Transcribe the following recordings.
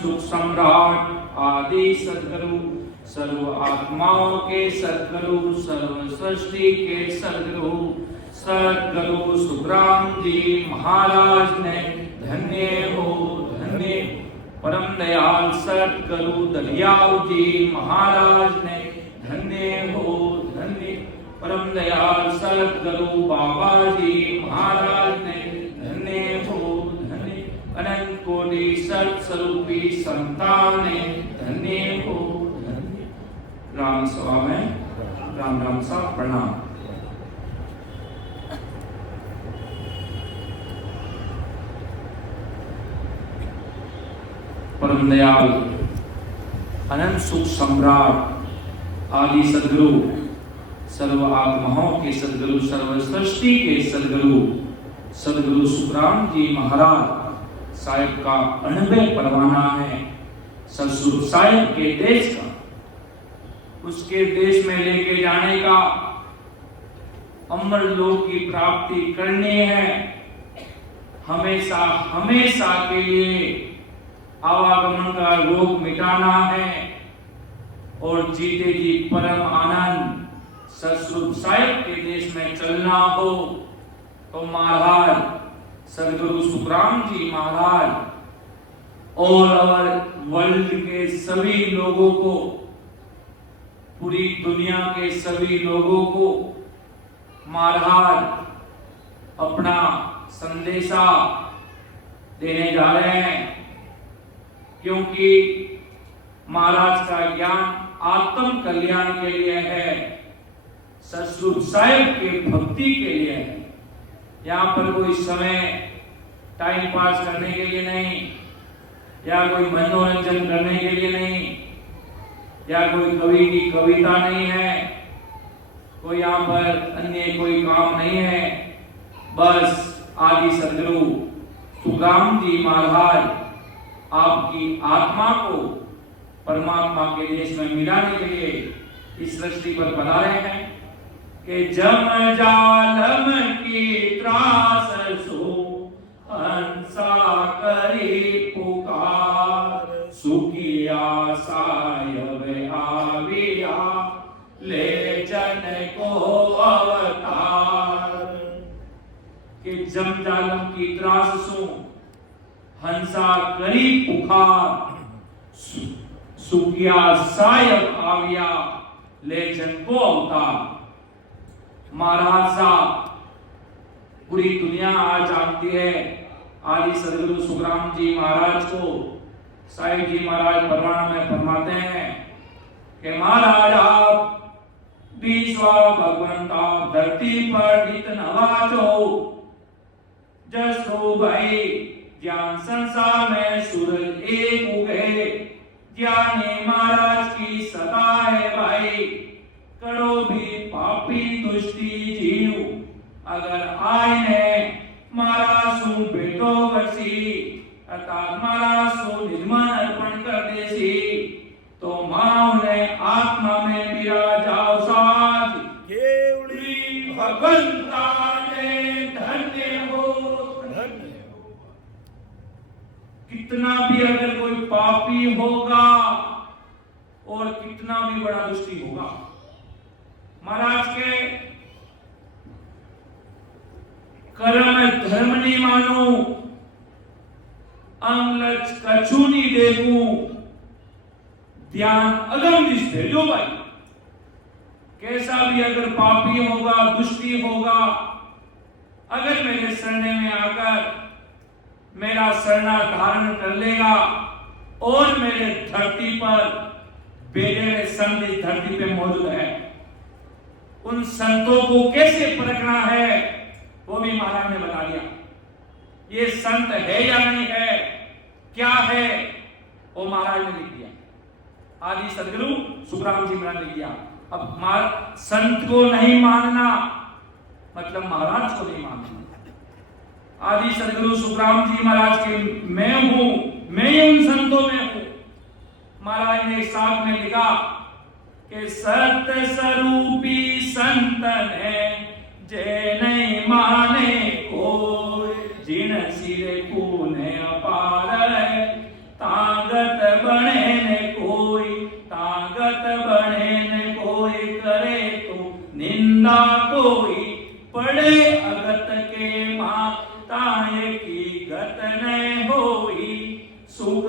सुख सम्राट आदि सद्गुरु, सर्व आत्माओं के सद्गुरु, सर्व सृष्टि के सद्गुरु, सद्गुरु सुखराम जी महाराज ने धन्य हो धन्य। परम दयाल सद्गुरु दरियाव जी महाराज ने धन्य हो धन्य। परम दयाल सद्गुरु बाबा जी महाराज ने धन्य हो धन्य। अनंत कोटि सत्स्वरूपी संतान ने धन्य हो धन्य। राम सभा में राम राम सा प्रणाम। परम दयाल अनंत सुख सम्राट आदि सद्गुरु, सर्व आत्माओं के सद्गुरु, सर्व सृष्टि के सद्गुरु, सद्गुरु सुखराम जी महाराज साहिब का 98 परवाना है सतसुर साहिब के देश का। उसके देश में लेके जाने का, अमर लोक की प्राप्ति करनी है, हमेशा हमेशा के लिए आवागमन का रोग मिटाना है और जीते जी परम आनंद सतसुर साहिब के देश में चलना हो तो महाराज सद्गुरु सुखराम जी महाराज और वर्ल्ड के सभी लोगों को, पूरी दुनिया के सभी लोगों को महाराज अपना संदेशा देने जा रहे हैं, क्योंकि महाराज का ज्ञान आत्म कल्याण के लिए है, सतसुर साहिब के भक्ति के लिए है। यहाँ पर कोई समय टाइम पास करने के लिए नहीं, या कोई मनोरंजन करने के लिए नहीं, या कोई कवि की कविता नहीं है, कोई यहाँ पर अन्य कोई काम नहीं है। बस आदि सद्गुरु सुखराम जी महाराज आपकी आत्मा को परमात्मा के देश में मिलाने के लिए इस सृष्टि पर पधारे हैं कि जम जालम की त्रास सो हंसा करी पुकार, सुखिया सायब आविया ले जन को अवतार। कि जम जालम की त्रास सो हंसा करी पुकार, सुखिया सायब आविया ले जन को अवतार। महाराज साहब पूरी दुनिया आज जानती है आदि सद्गुरु सुखराम जी महाराज को। साहिब जी महाराज परवाना में फरमाते हैं कि महाराज आप विश्व भगवंता धरती पर नित नवाजो, जसो भाई ज्ञान संसार में सूरज एक उगे, ज्ञानी महाराज की सदा है भाई। करो भी पापी दुष्टी जीव, अगर आए ने महाराज सु बेटो वर्षी, अर्थात महाराज सु निर्मल अर्पण कर देसी, तो मां ने आत्मा में मेरा जाओ साथ, केवड़ी भगवंता ने धन्य हो धन्य हो। कितना भी अगर कोई पापी होगा और कितना भी बड़ा दुष्टी होगा, महाराज के कर्म धर्म नहीं मानो, अंगलच कछु नहीं देखूं, ध्यान अगम निष्ठे लो भाई। कैसा भी अगर पापी होगा, दुष्टी होगा, अगर मेरे शरणे में आकर मेरा शरणा धारण कर लेगा और मेरे धरती पर बेटे संत इस धरती पे मौजूद है, उन संतों को कैसे परखना है वो भी महाराज ने बता दिया। ये संत है या नहीं है, क्या है, वो महाराज ने लिख दिया। आदि सद्गुरु सुखराम जी महाराज ने लिख दिया। अब संत को नहीं मानना मतलब महाराज को नहीं मानना। आदि सद्गुरु सुखराम जी महाराज के मैं हूं, मैं उन संतों में हूं। महाराज ने एक साथ में लिखा कि सत्य स्वरूपी संतन है, जे नहीं माने को, जिन सिरे पुण्य अपार है, तांगत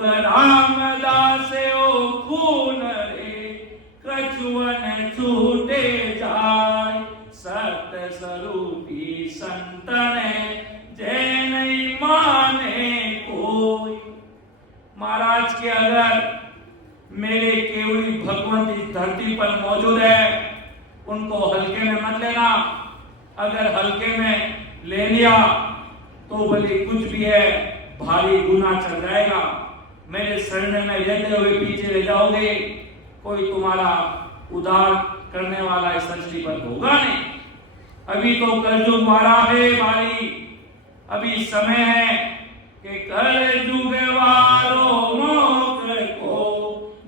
रामदास ओ खून रे कछुअन छूटे जाय सत स्वरूपी संतन जय नहीं माने कोई। महाराज के अगर मेरे केवली भगवंत इस धरती पर मौजूद है, उनको हल्के में मत लेना। अगर हल्के में ले लिया तो भले कुछ भी है, भारी गुना चढ़ जाएगा। मेरे शरण में लेते हुए पीछे रह जाओगे, कोई तुम्हारा उद्धार करने वाला इस सृष्टि पर होगा नहीं। अभी तो कलयुग वाला है भाई, अभी समय है कि कलयुग वालो मोक्ष को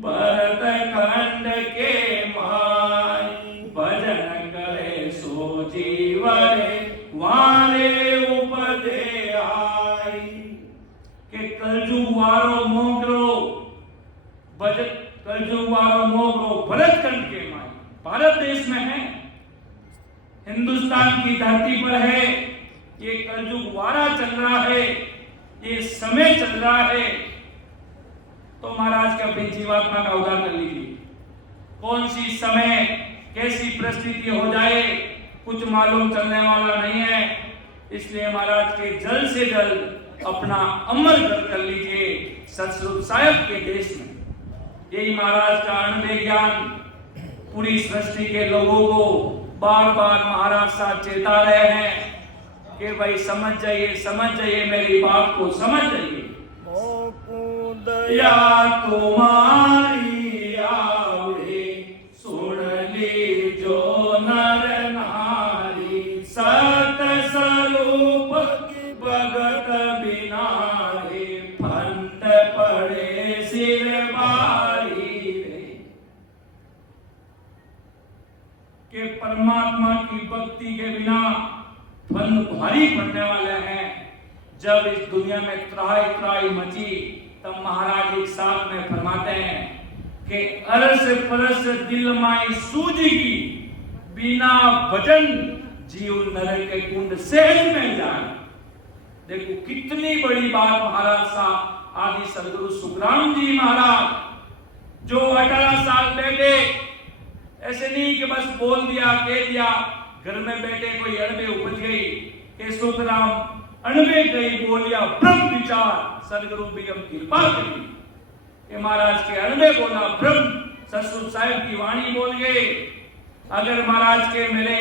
भरत खंड के माई भजन करे सो जीवरे वाले उपदे आई। के कलयुग वालो मोक्रो कलयुग वालो मोक्रो भरत खंड के माई, भारत देश में है, हिंदुस्तान की धरती पर है। ये कलयुग वारा चल रहा है, ये समय चल रहा है। तो महाराज के अपनी जीवात्मा का उद्धार कर लीजिए। कौन सी समय कैसी परिस्थिति हो जाए कुछ मालूम चलने वाला नहीं है। इसलिए महाराज के जल्द से जल्द अपना अमल कर लीजिए सतस्वरूप साहिब के देश में। यही महाराज का अनुभव ज्ञान पूरी सृष्टि के लोगों को बार बार महाराज साहब चेता रहे हैं कि भाई समझ जाइए मेरी बात को समझ जाइए। दया तुम्हारी आवड़े सुन ली जो नर नारी सत स्वरूप भगत बिना रे फंद पड़े सिर बारी रे। के परमात्मा की भक्ति के बिना फल भारी पड़ने वाले हैं। जब इस दुनिया में त्राही मची तब महाराज एक साथ में फरमाते हैं कि अरस परस दिल माई सूझगी बिना भजन जीव नरक के कुंड सहज में जाए। देखो कितनी बड़ी बात महाराज साहब आदि सदगुरु सुखराम जी महाराज जो 18 साल बैठे, ऐसे नहीं कि बस बोल दिया कह दिया, घर में बैठे कोई अड़बे उपज गई कि सुखराम अड़बे गई बोलिया ब्रह्म विचार सदगुरु बिगम कृपा करी कि महाराज के अड़बे बोला ब्रह्म सतस्वरूप साहिब की वाणी बोल गए। अगर महाराज के मेरे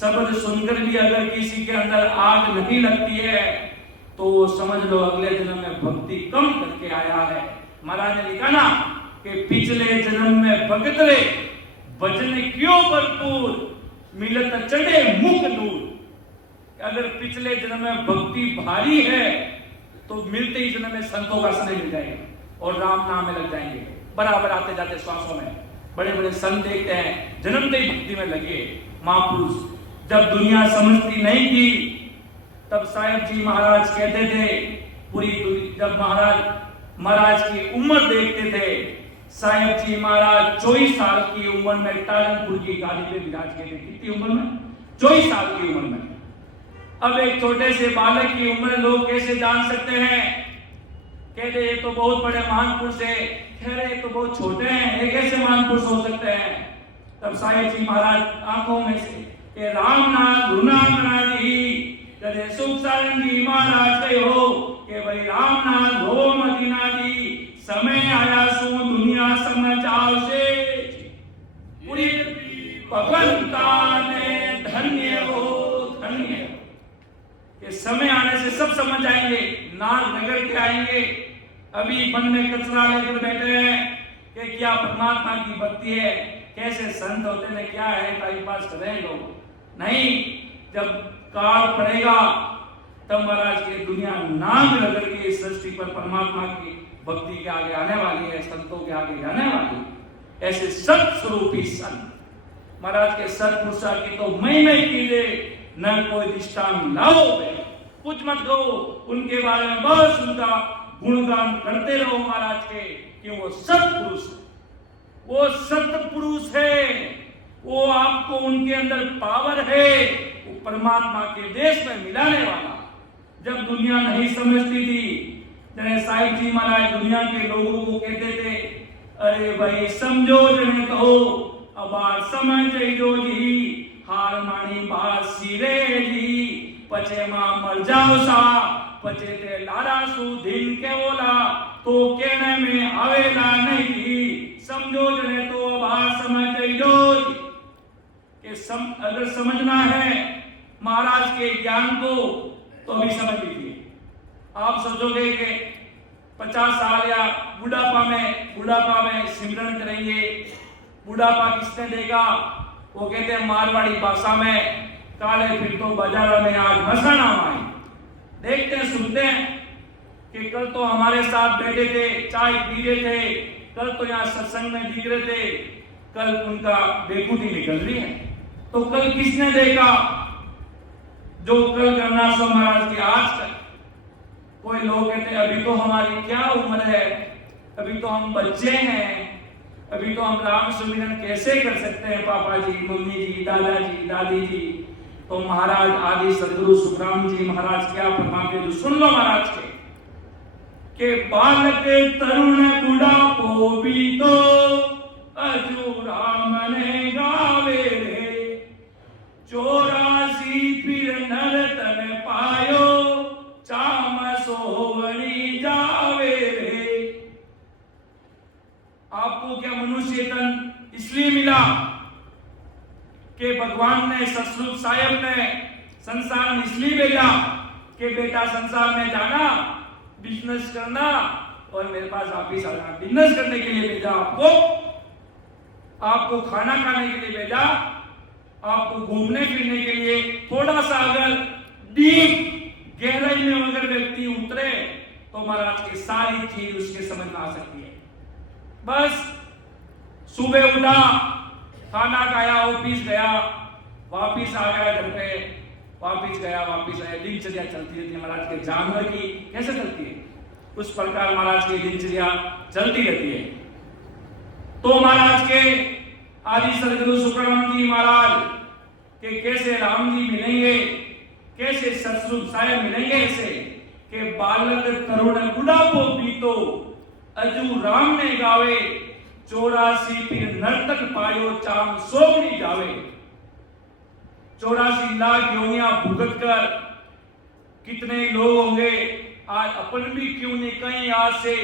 शब्द सुनकर भी अगर किसी के अंदर आग नहीं लगती है तो वो समझ लो अगले जन्म में भक्ति कम करके आया है। महाराज ने लिखा ना कि पिछले जन्म में भगत रे भजन क्यों भरपूर मिलत चढ़े मुख नूर। अगर पिछले जन्म में भक्ति भारी है तो मिलते ही जन्म में संतों का स्नेह मिल जाएगा और राम नाम में लग जाएंगे। बराबर आते जाते श्वासों में बड़े बड़े संत देखते हैं जन्मते ही भक्ति में लगे। महापुरुष जब दुनिया समझती नहीं थी तब साहिब जी महाराज कहते थे पूरी जब महाराज की उम्र देखते थे, साहिब जी महाराज 24 साल की उम्र में टालनपुर की गादी पे विराज के थे। कितनी उम्र में? 24 साल की उम्र में। अब एक छोटे से बालक की उम्र लोग कैसे जान सकते हैं? कहते ये तो बहुत बड़े महान पुरुष है। खैर ये तो बहुत छोटे हैं, ये कैसे महान पुरुष हो सकते हैं? तब साहिब जी महाराज आंखों में से कि रामनाथ गुरुनाथ कदे सुख सारंगी महाराज के हो कि भाई रामनाथ हो मदीना जी समय आया सो दुनिया समझ आवशे पूरी भगवंता ने धन्य हो धन्य। ये समय आने से सब समझ आएंगे, नाग नगर के आएंगे। अभी मन में कचरा लेकर बैठे हैं कि क्या परमात्मा की भक्ति है, कैसे संत होते हैं, क्या है, टाइम पास करें लोग। नहीं, जब काल पड़ेगा तब महाराज की दुनिया नाग नगर की सृष्टि पर परमात्मा की भक्ति के आगे आने वाली है, संतों के आगे आने वाली है। ऐसे सत स्वरूपी संत महाराज के सतपुरुषा की तो महिमा कीजिए, न कोई दृष्टांत लाओ, कुछ मत कहो, उनके बारे में बस उनका गुणगान करते रहो महाराज के कि वो सतपुरुष, वो सतपुरुष है, वो आपको उनके अंदर पावर है, वो परमात्मा के देश में मिलाने वाला। जब दुनिया नहीं समझती थी, तेरे साहिब जी महाराज दुनिया के लोगों को कहते थे, अरे भाई समझो जने तो अबार समझ जो जी हार मानी बात सिरे जी पचे मां मर जाओ सा पचे ते लारा सु दिन के बोला तो कहने में आवेला नहीं समझो जने तो अबार समझ जो कि अगर समझना है महाराज के ज्ञान को तो अभी समझ लीजिए। आप सोचोगे कि 50 साल या बुढ़ापा में सिमरन करेंगे। बुढ़ापा किसने देगा? वो कहते हैं मारवाड़ी भाषा में काले फिर तो बाजारों में आज मसाना आए। देखते हैं सुनते हैं कि कल तो हमारे साथ बैठे थे, चाय पी रहे थे, कल तो यहाँ सत्संग में दिख रहे थे, कल उनका बेकूटी निकल रही है। तो कल किसने देखा? जो कल करना सो महाराज की आज कर। कोई लोग कहते हैं अभी तो हमारी क्या उम्र है, अभी तो हम बच्चे हैं, अभी तो हम राम सुमिरन कैसे कर सकते हैं पापा जी, मम्मी जी, दादाजी, दादी जी। तो महाराज आदि सदगुरु सुखराम जी महाराज क्या फरमाते जो सुन लो महाराज के बालक तरुण बुढ़ापो भी तो अजू राम ने गावे रे 84 फिर नर तन पायो चाम सोवनी जावे रे। आपको क्या मनुष्य तन इसलिए मिला कि भगवान ने सतसुख साहेब ने संसार में इसलिए भेजा कि बेटा संसार में जाना, बिजनेस करना और मेरे पास वापिस आना। बिजनेस करने के लिए भेजा आपको खाना खाने के लिए भेजा, आपको घूमने फिरने के लिए। थोड़ा सा अगर डीप गहराई में अगर व्यक्ति उतरे तो महाराज की सारी चीज उसके समझ में आ सकती है। बस सुबह उठा, खाना खाया, ऑफिस गया, वापिस आ गया घर पे, वापिस गया, वापिस आया। दिनचर्या चलती रहती है महाराज के। जानवर की कैसे चलती है उस प्रकार महाराज की दिनचर्या चलती रहती है। तो महाराज के आदि सदगुरु सुखराम जी महाराज के कैसे राम जी मिलेंगे, कैसे सतसुख साहेब मिलेंगे, ऐसे कि बालक तरुण बुढ़ापो बीतो अजू राम ने गावे 84 फिर नर्तक पायो चाम सोवनी जावे। 84 लाख योनियां भुगत कर कितने लोग होंगे आज अपन भी क्यों नहीं, कहीं आज से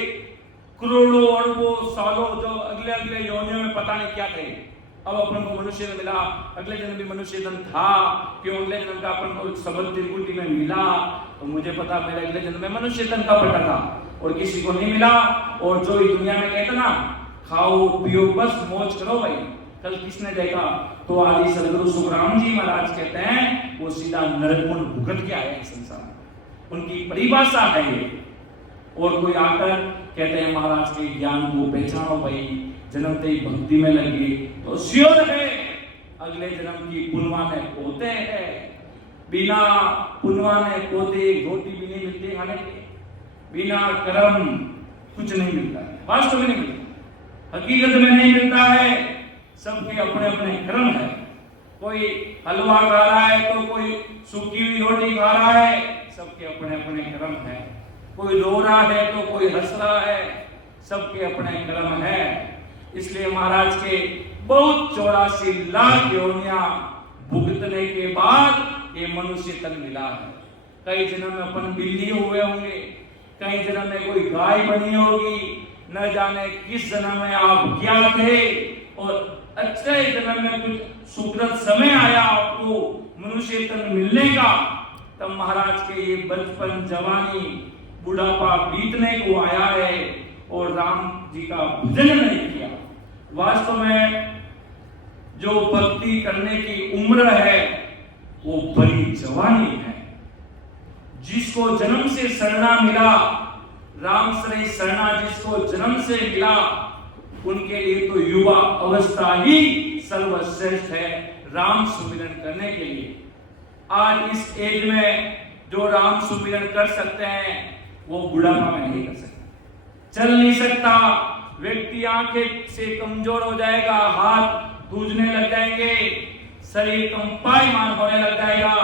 करोड़ों अरबों सालों जो अगले अगले योनियों में पता नहीं क्या कहे। अब अपन को मनुष्य मिला, अगले जन्म भी मनुष्य जन्म था, क्यों अगले जन्म का अपन को सबल त्रिकुटी में मिला, तो मुझे पता मेरे अगले जन्म में मनुष्य जन्म का पता था और किसी को नहीं मिला। और जो इस दुनिया में कहते ना खाओ पियो बस मौज करो भाई, कल किसने देखा? तो आदि सदगुरु सुखराम जी महाराज कहते हैं वो सीधा नरक भुगत के आए हैं संसार में, उनकी परिभाषा है ये। और कोई आकर कहते हैं महाराज के ज्ञान को पहचानो भाई, जन्मते ही भक्ति में लगे तो श्योर है अगले जन्म की पुण्यवान पोते हैं। बिना पुण्यवान पोते रोटी भी नहीं मिलती खाने के, बिना कर्म कुछ नहीं मिलता है, वास्तव में नहीं मिलता, हकीकत में नहीं मिलता है। सबके अपने अपने कर्म है। कोई हलवा खा रहा है तो कोई सूखी हुई रोटी खा रहा है, सबके अपने अपने कर्म है। कोई रो रहा है तो कोई हंस रहा है, सबके अपने कर्म है। इसलिए महाराज के बहुत 84 लाख योनियां भुगतने के बाद ये मनुष्य तन मिला है। कई जन्म में अपन बिल्ली हुए होंगे, कई जन्म में कोई गाय बनी होगी, न जाने किस जन्म में आप क्या थे, और अच्छे जन्म में कुछ सुकृत समय आया आपको मनुष्य तन मिलने का, तब महाराज के ये बचपन जवानी बुढ़ापा बीतने को आया है और राम जी का भजन नहीं किया। वास्तव में जो भक्ति करने की उम्र है वो बड़ी जवानी है। जिसको जन्म से शरणा मिला, राम श्री शरणा जिसको जन्म से मिला, उनके लिए तो युवा अवस्था ही सर्वश्रेष्ठ है राम सुमिरन करने के लिए। आज इस एज में जो राम सुमिरन कर सकते हैं वो बुढ़ापा में नहीं कर सकते। चल नहीं सकता, व्यक्ति आंखें से कमजोर हो जाएगा, हाथ सूजने लग जाएंगे, शरीर कंपायमान होने लग जाएगा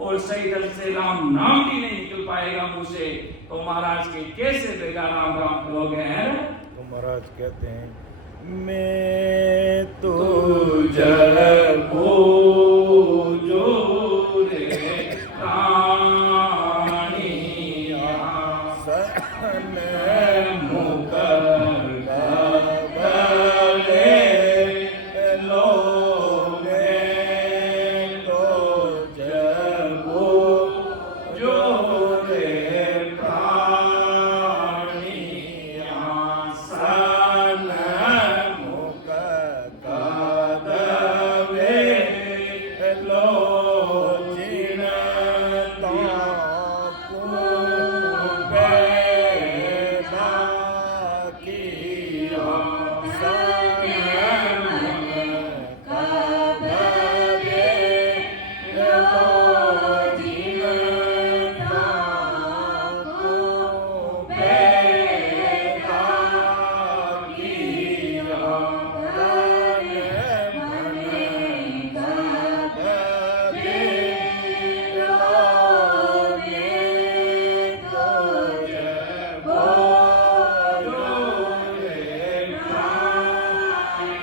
और सही ढंग से राम नाम भी नहीं निकल पाएगा मुँह से, तो महाराज के कैसे बेगा राम राम करोगे हैं? तो महाराज कहते हैं, मैं तो जब जो रे प्राणिया सन मुकर बले लो मैं तो जब जो रे प्राणिया सन मुकदवे लो जिन ताकू पैदा किया सन मुकदवे लो जिन ताकू पैदा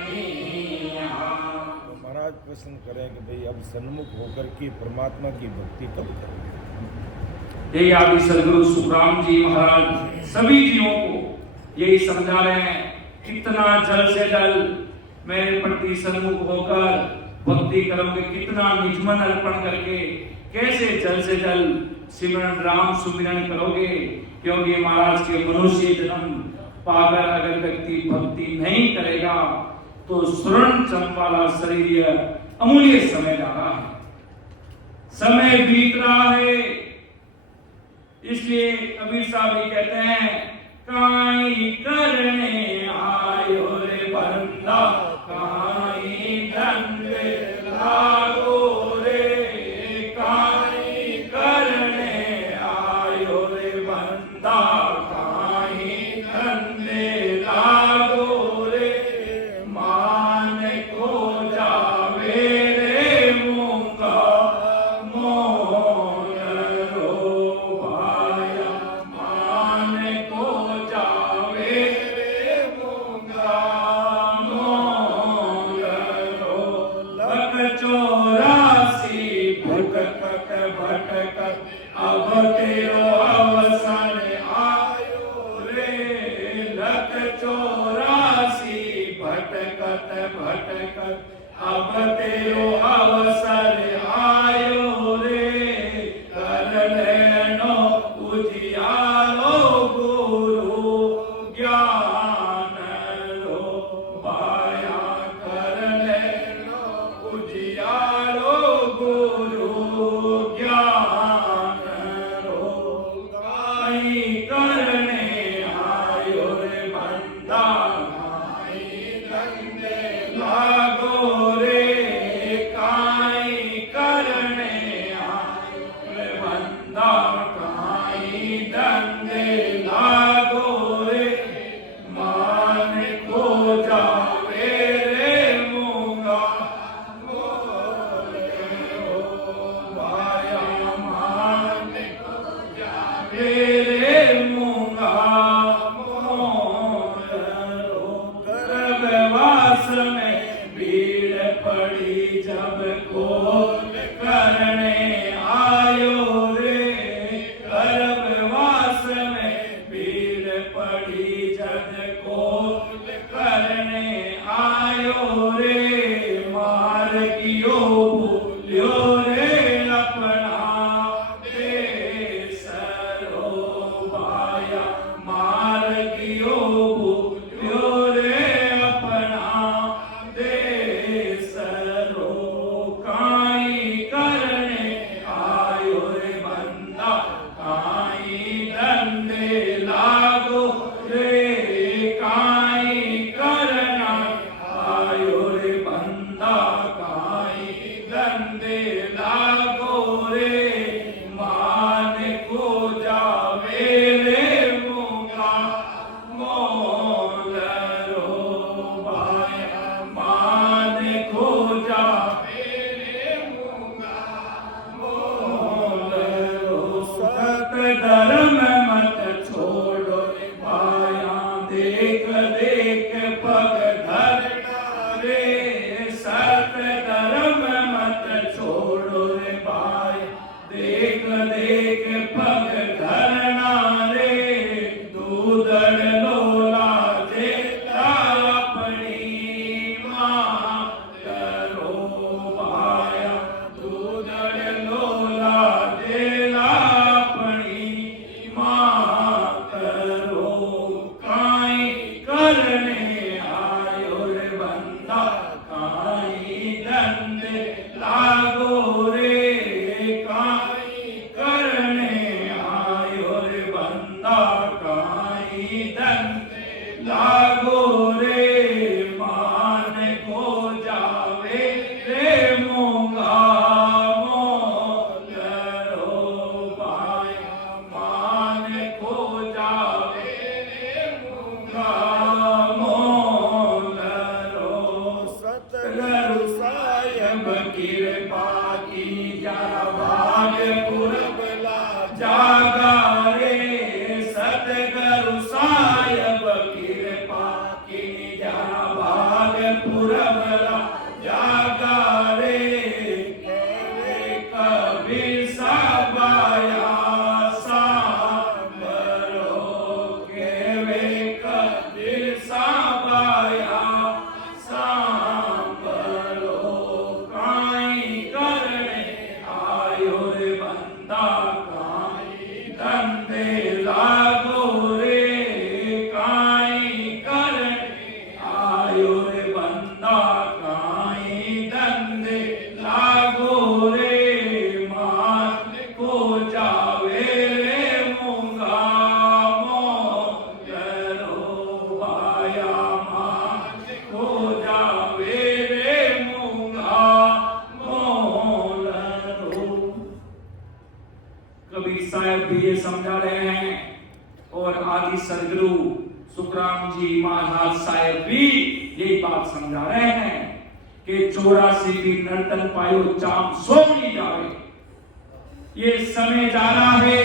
किया महाराज प्रश्न करें कि भाई अब सन्मुख होकर के परमात्मा की भक्ति कब करें? ये आदि सदगुरु सुखराम जी महाराज सभी जीवों को यही समझा रहे हैं, कितना जल से जल मेरे प्रति सन्मुख होकर भक्ति करोगे, कितना निजमन अर्पण करके कैसे जल से जल सिमरन राम सुमिरन करोगे। क्योंकि महाराज के मनुष्य जन्म पाकर अगर व्यक्ति भक्ति नहीं करेगा तो स्वर्ण चम वाला शरीर अमूल्य समय जा रहा है, समय बीत रहा है। इसलिए कबीर साहब ये कहते हैं, काई करने आयो रे बंदा, काई धंधे लागो रे, काई करने आयो रे बंदा, काई धंधे लागो रे, मान को जावे रे मूंगा मोन रो भाया, मान को जावे रे मूंगा मोन रो, लख 84 भटकत भटकत अब तेरो अवसान आयो रे, लख 84 भटकत भटकत अब तेरो अवसर आयो रे, कर लेनो उजियारो गुरु ज्ञान रो पाया, कर लेनो उजियारो गुरु ज्ञान रो, काई करने आयो रे बंदा, काई धंधे लागो रे, काई करने आयो रे बंदा, काई धंधे लागो रे, मान को जावे रे मूंगा मोरे हो भाया, मान को जावे रे मूंगा मोरे हो, गर्भवास में भीड़ पड़ी जब खोल करने आयो रे, गर्भवास में भीड़ पड़ी जब खोल करने आयो रे, मार कियो भूल्यो रे अपना देश रो भाया, मार कियो भूल्यो रे अपना देश रो, काई करने आयो रे बंदा, काई धंधे लागो रे, काई करने आयो रे बंदा काई धंधे लागो रे काई करने आयो रे बंदा काई धंधे लागो रे मान को जावे रे मूंगा कृपा की जरा भाग्यपुर जागा रे सतगुरु साहिब कृपा की जरा भाग्यपुर जागा रे कबीर साबाया सांबरो केवे कबीर साबाया कबीर साहब भी ये समझा रहे हैं और आदि सदगुरु सुखराम जी महाराज साहब भी यही बात समझा रहे हैं कि 84 की नर्तन पायो चाम सो नहीं जावे। ये समय जा रहा है,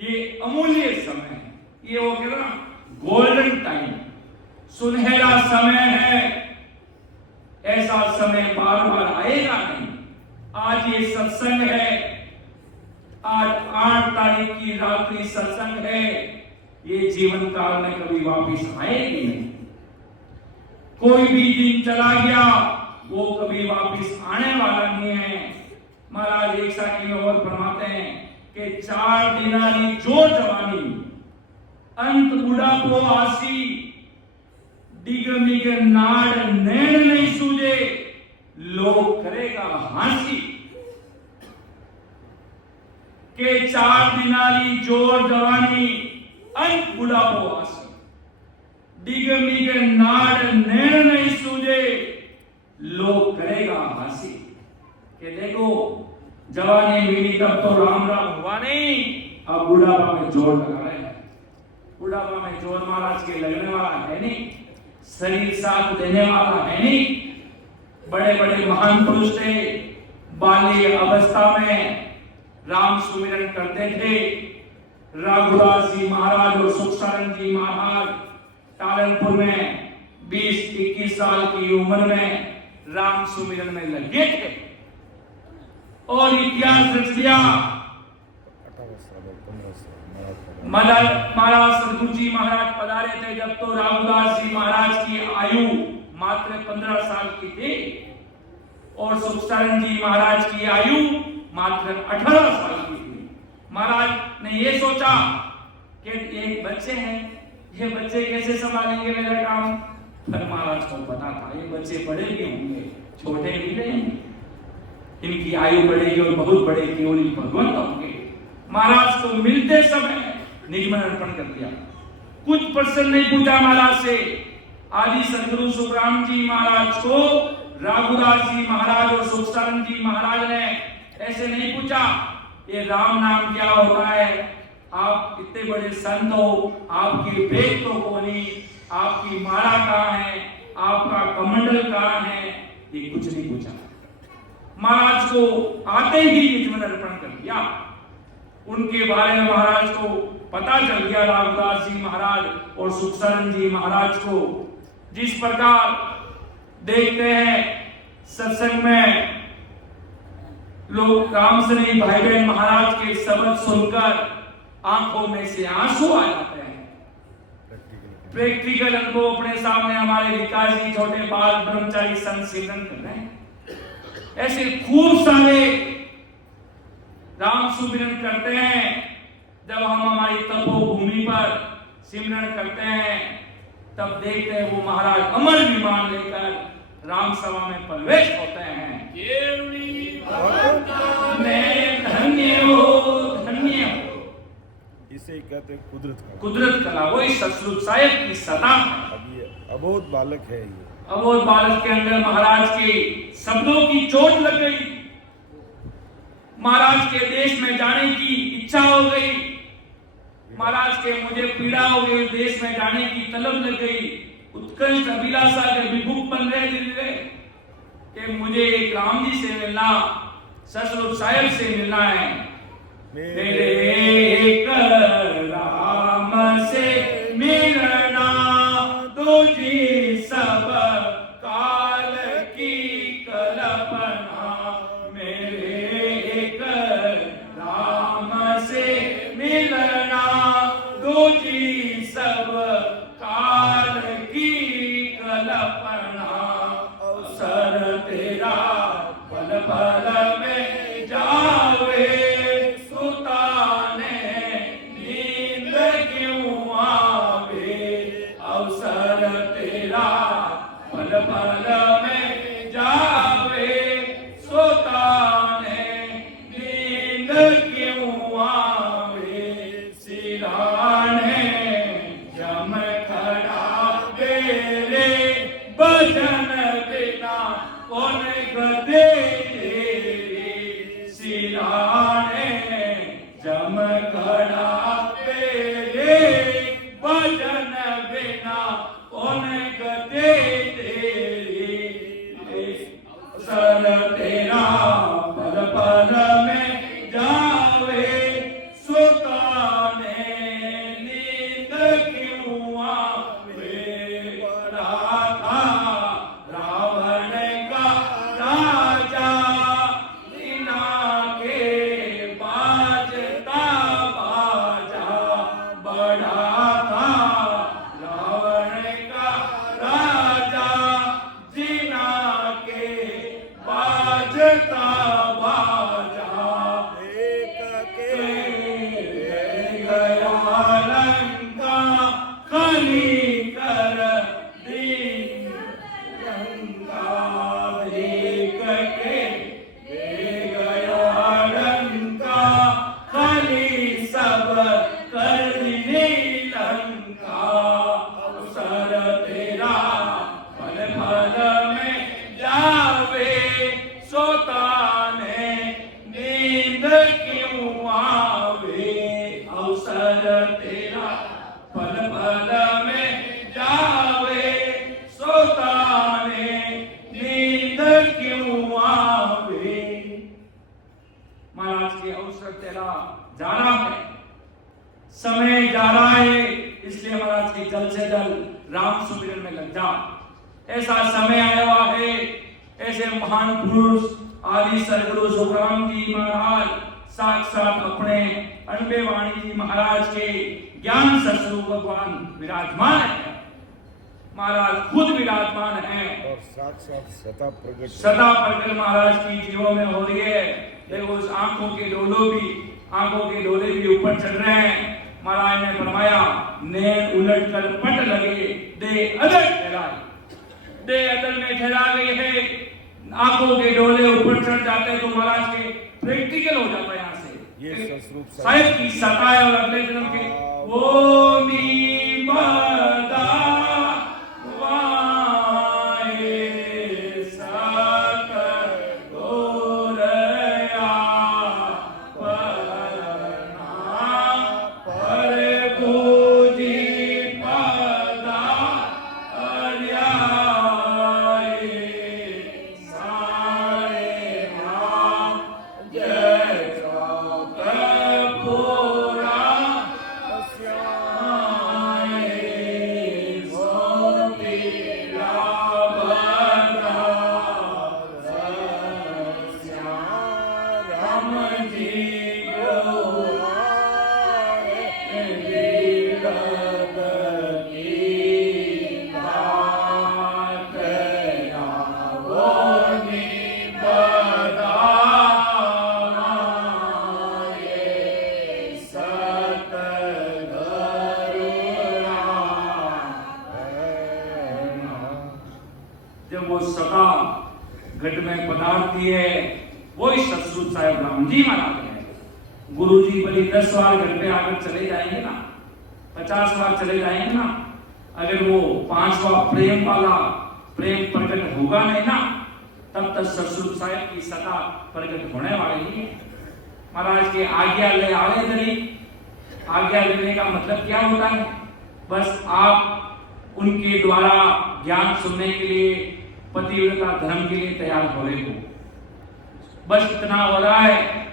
ये अमूल्य समय है, ये वो कहते ना गोल्डन टाइम, सुनहरा समय है। ऐसा समय बार बार आएगा नहीं। आज ये सत्संग है, आज 8 तारीख की रात्रि सत्संग है, ये जीवन काल में कभी वापस आएगी नहीं। कोई भी दिन चला गया वो कभी वापस आने वाला नहीं है। महाराज एक साखी में और फरमाते हैं कि 4 दिनारी जो जवानी अंत बुढ़ापो आसी डिग मिग नाड़ नैन नहीं सूझे लोग करेगा हांसी। के 4 दिनारी जोर जवानी अंत बुढ़ापो आसी डिग मिग नाड़ नैन नहीं सूझे लोग करेगा हांसी। के देखो जवानी मिली तब तो राम राम हुआ नहीं, अब बुढ़ापा में जोर लगा रहे हैं। बुढ़ापा में जोर महाराज के लगने वाला है नहीं, शरीर साथ देने वाला है नहीं। बड़े बड़े महान पुरुष थे, बाल्य अवस्था में राम सुमिरन करते थे। रघुदास जी महाराज और सुखसारण जी महाराज टालनपुर में 20-21 साल की उम्र में राम सुमिरन में लगे थे और इतिहास रच दिया। महाराज सदगुरु जी महाराज पधारे थे जब तो रघुदास जी महाराज की आयु मात्र 15 साल की थी और सुखसारण जी महाराज की आयु मात्र 18 साल की थी। महाराज ने ये सोचा कि ये बच्चे हैं, ये बच्चे कैसे संभालेंगे मेरा काम। पर महाराज को पता था ये बच्चे बड़े भी होंगे, छोटे भी नहीं, इनकी आयु बढ़ेगी और बहुत बड़े केवल भगवंत होंगे। महाराज को मिलते समय निगमन अर्पण कर दिया। कुछ प्रश्न नहीं पूछा महाराज से। आदि सदगुरु सुखराम जी महाराज को रघुदास जी महाराज और सुखसारण जी महाराज ने ऐसे नहीं पूछा ये राम नाम क्या होता है, आप इतने बड़े संत हो, आपके वेद तो कोनी, आपकी माला कहाँ है, आपका कमंडल कहाँ है, ये कुछ नहीं पूछा। महाराज को आते ही निगमन अर्पण कर दिया। उनके बारे में महाराज को पता चल गया, रघुदास जी महाराज और सुखसारण जी महाराज को। जिस प्रकार देखते हैं सत्संग में लोग राम से नहीं भाई बहन महाराज के शब्द सुनकर आंखों में से आंसू आ जाते हैं। प्रैक्टिकल अनुभव अपने सामने हमारे विकास जी छोटे बाल ब्रह्मचारी संत सिमरन कर रहे हैं। ऐसे खूब सारे राम सुमिरन करते हैं। जब हम हमारी तपोभूमि पर सिमरन करते हैं तब देखते हैं वो महाराज अमर विमान लेकर राम सभा में प्रवेश होते हैं। मैं धन्य हो, धन्य हो। इसे कहते हैं कुदरत कला, वही ससुर साहेब की सदा। अब ये अबोध बालक है, ये अबोध बालक के अंदर महाराज के शब्दों की चोट लग गई। महाराज के देश में जाने की इच्छा हो गई। महाराज के मुझे पीड़ा हो गई, देश में जाने की तलब लग गई। उत्कृष्ट अभिलाषा के विभुक बन रहे थे कि मुझे एक राम जी से मिलना, ससुर साहेब से मिलना है। मेरे एक राम से मिलना, तुझी सब काल की कल्पना। मेरे एक राम से मिलना, तुझी सब काल की कल्पना। अवसर तेरा पल पल में जावे, सुताने नींद क्यों आवे। अवसर तेरा पल पल में जावे, सुताने नींद क्यों आवे। सिराने जम खड़ा तेरे, भजन बिना कौन गदे तेरे। सिराने जम खड़ा तेरे, भजन बिना कौन गदे तेरे। सर तेरा पल पल में जावे, सुताने नींद क्यों आवे। बड़ा था रावण का राजा, बिना के बाजता बाजा। बड़ा था रावण का राजा, बिना के बाजता बाजा। गया लंका खली कर दीन लंका। एक के गया लंका खली सब कर दी लंका। अवसर तेरा पल पल में जावे, सोताने नींद क्यों आवे। अवसर तेरा पल पल में जावे, सोताने नींद क्यों आवे। महाराज के अवसर तेरा जा रहा है, समय जा रहा है, इसलिए महाराज की जल्द से जल्द राम सुमिरन में लग जा। ऐसा समय आया हुआ है, ऐसे महान पुरुष आदि सदगुरु सुखराम जी महाराज साक्षात अपने अनबे वाणी जी महाराज के ज्ञान ससुर भगवान विराजमान है। महाराज खुद विराजमान है और साक्षात सदा प्रकट महाराज की जीवों में हो रही है। देखो उस आंखों के डोले भी ऊपर चढ़ रहे हैं। महाराज ने फरमाया, नैन उलट कर पट लगे, दे अदल ठहराए। दे अदल में ठहरा गई है, आंखों के डोले ऊपर चढ़ जाते हैं तो महाराज के प्रैक्टिकल हो जाता है। यहाँ से ये ससरूप साहिब की सता है और अगले जन्म के वो नीमदा जब वो सता घट में पधारती है, वही सतसुर साहिब राम जी महाराज है। गुरु जी भले 10 बार घर पे आकर चले जाएंगे ना, 50 बार चले जाएंगे ना, अगर वो 5वां प्रेम वाला प्रेम प्रकट होगा नहीं ना, तब तक सतसुर साहिब की सता प्रकट होने वाली नहीं है। महाराज के आज्ञा ले आवे नहीं। आज्ञा लेने का मतलब क्या होता है? बस आप उनके द्वारा ज्ञान सुनने के लिए, पतिव्रता धर्म के लिए तैयार हो रहे हो, बस इतना हो रहा है।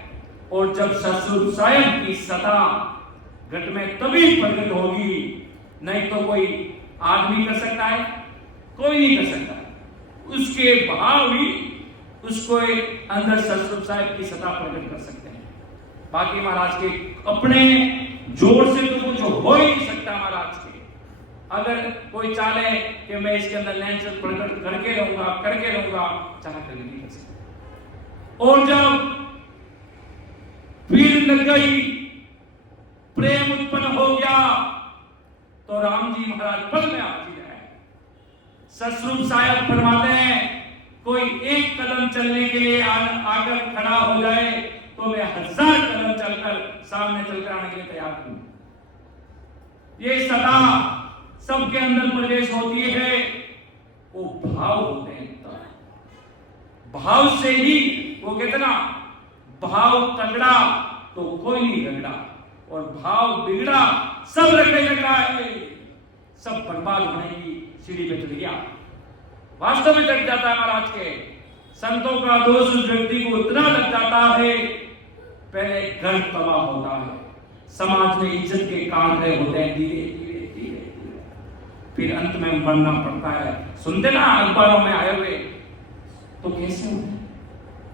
और जब सतसुर साहिब की सता घट में तभी प्रकट होगी, नहीं तो कोई आदमी कर सकता है? कोई नहीं कर सकता। उसके भाव ही उसको अंदर सतसुर साहिब की सता प्रकट कर सकते हैं। बाकी महाराज के अपने जोर से तो कुछ हो ही नहीं सकता। महाराज के अगर कोई चाहे कि मैं इसके अंदर लेंस प्रकट करके रहूंगा, चाह कर नहीं कर सकता। और जब पीर लग गई, प्रेम उत्पन्न हो गया, तो राम जी महाराज पल में हाजिर है। सतसुर साहिब फरमाते हैं, कोई एक कदम चलने के लिए आकर खड़ा हो जाए तो मैं 1000 कदम चलकर सामने चलकर आने के लिए तैयार हूं। ये सदा सबके अंदर प्रवेश होती है। वो भाव होते हैं, भाव से ही वो कितना भाव तगड़ा तो कोई नहीं रगड़ा, और भाव बिगड़ा सब रगड़े लगा है, सब बर्बाद होने की सीढ़ी पे चढ़ गया, वास्तव में चढ़ जाता है। महाराज के संतों का दोष उस व्यक्ति को इतना लग जाता है, पहले घर तबाह होता है, समाज में इज्जत के कांटे होते हैं, धीरे धीरे धीरे धीरे, फिर अंत में मरना पड़ता है। सुनते ना अखबारों में आए हुए, तो कैसे होते हैं?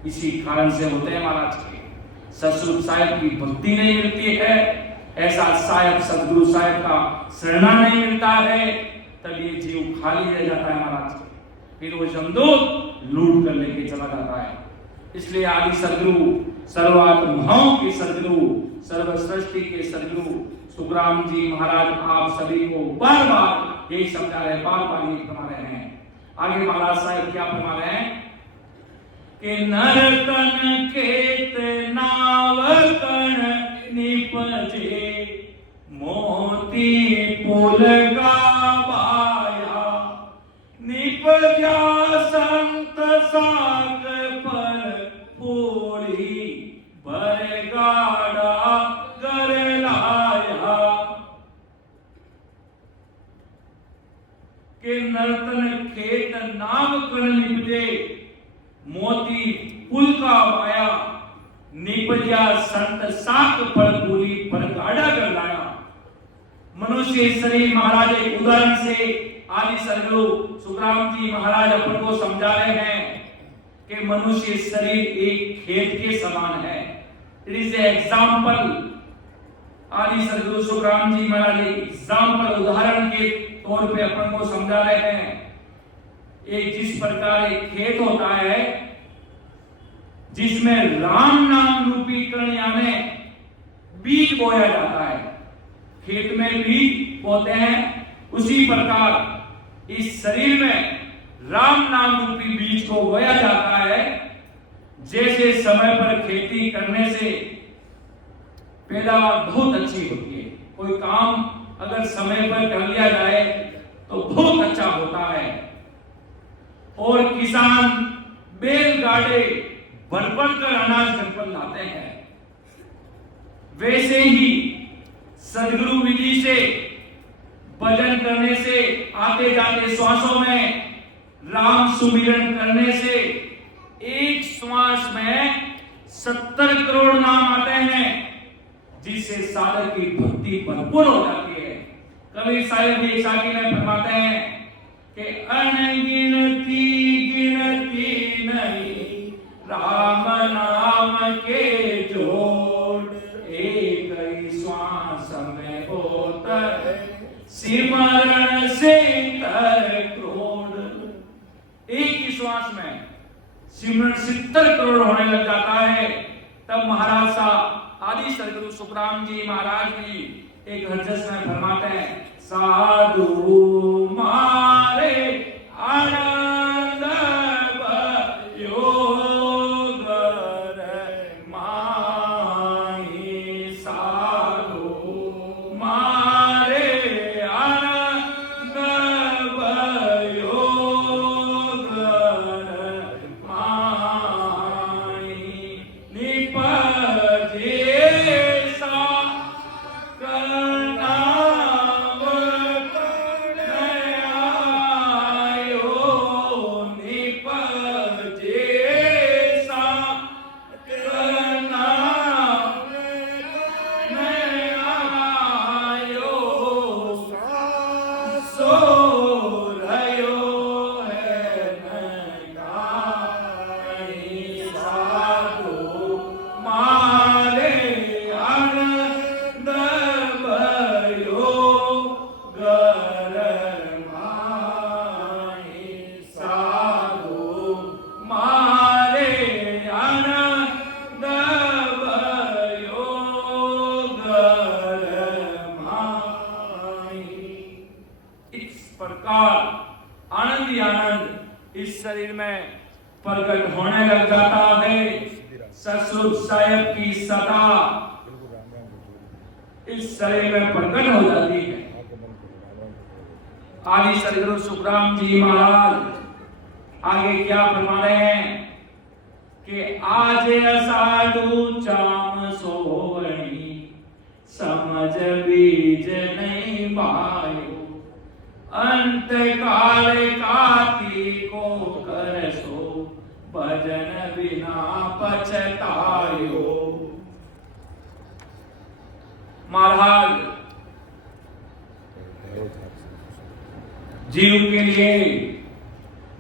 इसी कारण से होते हैं। महाराज के सतसुर साहिब की भक्ति नहीं मिलती है, ऐसा साहिब सदगुरु साहिब का शरणा नहीं मिलता है, तब ये जीव खाली रह जाता है। महाराज के फिर वो जमदूत लूट कर लेके चला जाता है। इसलिए आदि सदगुरु, सर्वात्माओं के सदगुरु, सर्व सृष्टि के सदगुरु सुखराम जी महाराज आप सभी को बार बार यही समझा रहे, बार बार यही फरमा रहे हैं। आगे महाराज साहब क्या फरमा रहे हैं कि नरतन केत नावकण निपजे, मोती पुल गावाया, निपजा संत साग पर पूरी, भर गाड़ा कर लाया। के नर्तन खेत नाव कण निपजे, मोती पुल का वाया, निपजा संत साक पर पूरी, भर गाड़ा कर लाया। मनुष्य शरीर महाराज एक उदाहरण से आदि सदगुरु सुखराम जी महाराज अपन को समझा रहे हैं कि मनुष्य शरीर एक खेत के समान है। It is example. आदि सदगुरु सुखराम जी महाराज एग्जाम्पल उदाहरण के तौर पे अपन को समझा रहे हैं। एक जिस प्रकार एक खेत होता है जिसमें राम नाम रूपी कण यानी बीज बोया जाता है, खेत में बीज बोते हैं, उसी प्रकार इस शरीर में राम नाम रूपी बीज को बोया जाता है। जैसे समय पर खेती करने से पैदावार बहुत अच्छी होती है, कोई काम अगर समय पर कर लिया जाए तो बहुत अच्छा होता है, और किसान बैलगाड़े भर भर कर अनाज घर पर लाते हैं, वैसे ही सदगुरु विधि से भजन करने से, आते जाते श्वासों में राम सुमिरन करने से एक श्वास में 70 करोड़ नाम आते हैं, जिससे साधक की भक्ति भरपूर हो जाती है। कबीर साहिब एक साखी में फरमाते हैं कि अनगिनती गिनती नहीं राम नाम के जोड़, एक ही श्वास में होता है सिमरण से करोड़। एक ही श्वास में सिमरण 70 करोड़ होने लग जाता है। तब महाराज साहब आदि सदगुरु सुखराम जी महाराज जी एक हरजस में फरमाते हैं, साधु मारे आनंद सो रह्यो है नकाई साधु मारे आनंद भयो गरमाई साधु मारे आनंद भयो गरमाई। इस प्रकार आनंद ही आनंद इस शरीर में प्रकट होने लग जाता है। सतसुर साहेब की सता बिल्कुल राम राम बोलो। इस शरीर में प्रकट हो जाती है। आगमन करो, राम राम बोलो। आदि सदगुरु सुखराम जी महाराज आगे क्या फरमा रहे हैं कि आज अषाढ़ु चाम सोवणी समझ बीज नहीं पायो अंत काल काती को कर सो भजन बिना पछतायो। महाराज जीव के लिए,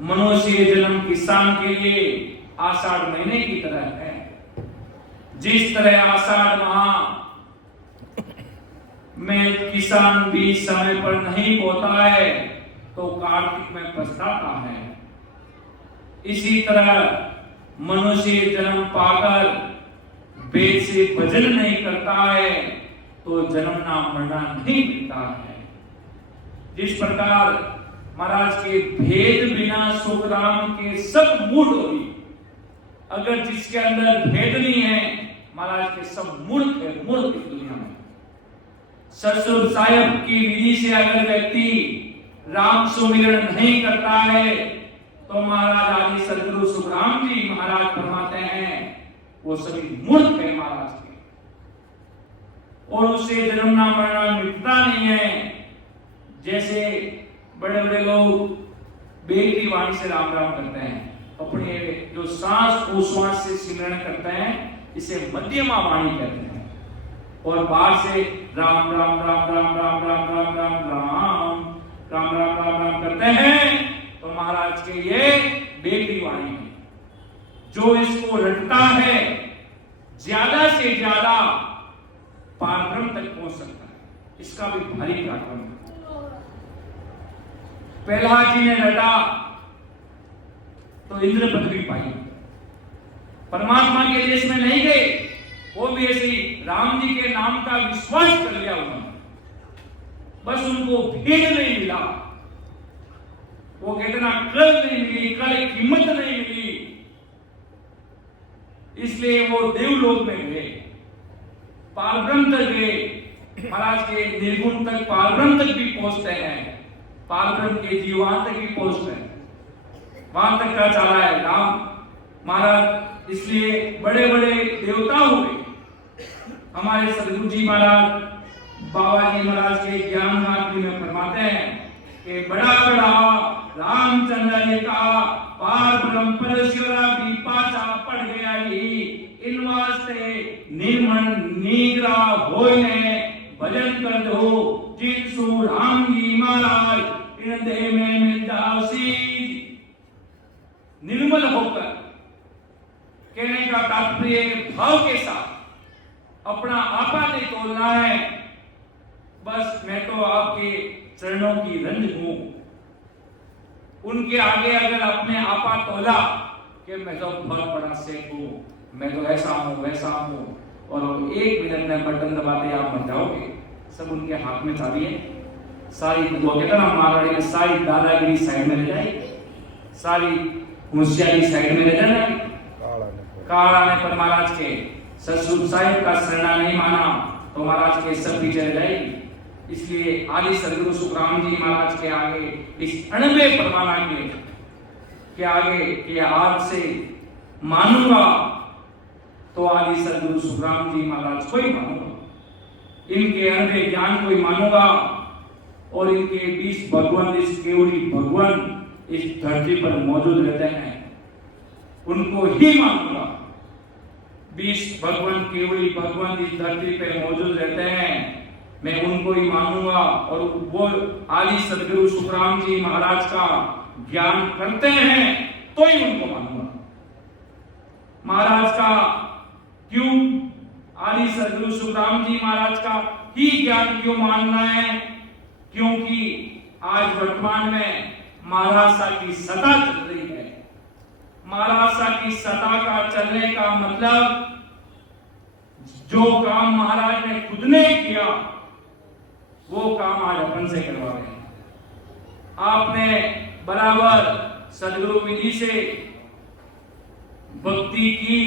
मनुष्य जन्म किसान के लिए आषाढ़ महीने की तरह है। जिस तरह आषाढ़ माह में किसान बीज समय पर नहीं बोता है तो कार्तिक में पछताता है, इसी तरह मनुष्य जन्म पाकर वेद से भजन नहीं करता है तो जन्मना मरना नहीं मिलता है। जिस प्रकार महाराज के भेद बिना सुखराम के सब मूड होगी। अगर जिसके अंदर भेद नहीं है महाराज के सब मूर्ख है, मूर्ख इस दुनिया में। सतसुर साहेब की विधि से अगर व्यक्ति राम सुमिरन नहीं करता है तो महाराज आदि सदगुरु सुखराम जी महाराज फरमाते हैं वो सभी मूर्ख है महाराज के, और उससे जन्मना मरना मिटता नहीं है। जैसे बड़े बड़े लोग बेल की वाणी से राम राम करते हैं, अपने जो सांस उच्छ्वास से सिमरण करते हैं इसे मध्यमा वाणी कहते हैं, और बाहर से राम राम राम राम राम राम राम राम राम राम राम राम राम करते हैं तो महाराज के ये बेली वाणी है। जो इसको रटता है ज्यादा से ज्यादा पारब्रह्म तक पहुंच सकता है। इसका भी भारी पराक्रम है। प्रहलाद जी ने रटा तो इंद्र पदवी पाई, परमात्मा के देश में नहीं गए, वो भी ऐसे राम जी के नाम का विश्वास कर लिया उन्होंने, बस उनको भेद नहीं मिला, वो कहते ना कल नहीं मिली, कल कीमत नहीं मिली, इसलिए वो देवलोक में गए, पारब्रह्म तक गए। महाराज के निर्गुण तक पारब्रह्म तक भी पहुंचते हैं, पारब्रह्म के जीवान तक भी पहुंचते हैं, वहां तक का चला है राम महाराज। इसलिए बड़े बड़े देवता हुए हमारे सदगुरु जी महाराज, बाबा जी महाराज के ज्ञान मार्ग में फरमाते हैं कि बड़ा बड़ा रामचंद्र ने कहा पार ब्रह्म परमेश्वरा भी पाछा पड़ गया ही, इन वास्ते निर्मल निग्रा होने भजन कर दो जिन सु राम जी महाराज इन देह में मिल जाओ सीध। निर्मल होकर कहने का तात्पर्य भाव के साथ अपना आपा नहीं तोड़ना है, बस मैं तो आपके चरणों की रंज हूं। उनके आगे अगर अपने आपा तोला कि मैं तो बहुत बड़ा शेख हूं, मैं तो ऐसा हूं वैसा हूं, और एक मिनट में बटन दबाते आप मर जाओगे। सब उनके हाथ में चाबी है, सारी वो कहता ना मारवाड़ी में सारी दादागिरी साइड में रह जाएगी, सारी होशियारी साइड में रह जाएगी। काल आने पर महाराज के सतसुर साहिब का शरणा नहीं माना तो महाराज के सब पीछे रह जाएगी। इसलिए आदि सदगुरु सुखराम जी महाराज के आगे इस 98 परवाना के आगे कि आज से मानूंगा तो आदि सदगुरु सुखराम जी महाराज को ही मानूंगा, इनके 98 ज्ञान को ही मानूंगा, और इनके 20 भगवान, इस केवली भगवान इस धरती पर मौजूद रहते हैं उनको ही मानूंगा। 20 भगवान केवली भगवान इस धरती पर मौजूद रहते हैं, मैं उनको ही मानूंगा, और वो आदि सदगुरु सुखराम जी महाराज का ज्ञान करते हैं तो ही उनको मानूंगा। महाराज का क्यों, आदि सदगुरु सुखराम जी महाराज का ही ज्ञान क्यों मानना है? क्योंकि आज वर्तमान में महाराज की सत्ता चल रही है। महाराज की सत्ता का चलने का मतलब जो काम महाराज ने खुद ने किया वो काम आज अपन से करवा रहे हैं। आपने बराबर सदगुरु विधि से भक्ति की,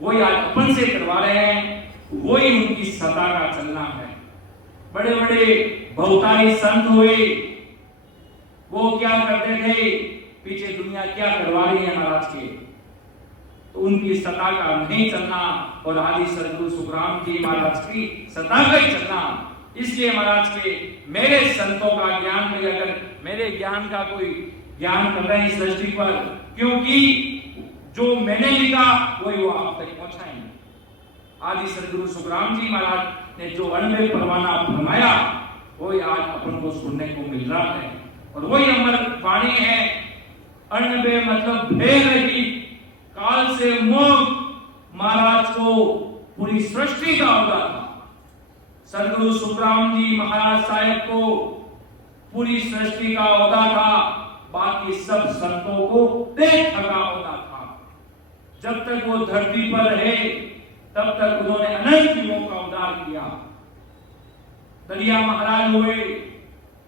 वही आज अपन से करवा रहे हैं, वही उनकी सत्ता का चलना है। बड़े बड़े बहुतारी संत हुए, वो क्या करते थे, पीछे दुनिया क्या करवा रही है महाराज के, तो उनकी सत्ता का नहीं चलना और आदि सदगुरु सुखराम जी महाराज की सत्ता का ही चलना। इसलिए महाराज के मेरे संतों का ज्ञान में, अगर मेरे ज्ञान का कोई ज्ञान कर रहे हैं इस दृष्टि पर, क्योंकि जो मैंने लिखा वही वो आप तक पहुंचाएंगे। आदि सदगुरु सुखराम जी महाराज ने जो अनबे परवाना फरमाया वही आज अपन को सुनने को मिल रहा है, और वही अमर वाणी है। अनबे मतलब भेद रहित, काल से मुक्त महाराज को पूरी सृष्टि का होगा था। सदगुरु सुखराम जी महाराज साहब को पूरी सृष्टि का होगा था, बाकी सब संतों को देख थका होगा था। जब तक वो धरती पर रहे तब तक उन्होंने अनंत जीवों का उद्धार किया। दरिया महाराज हुए,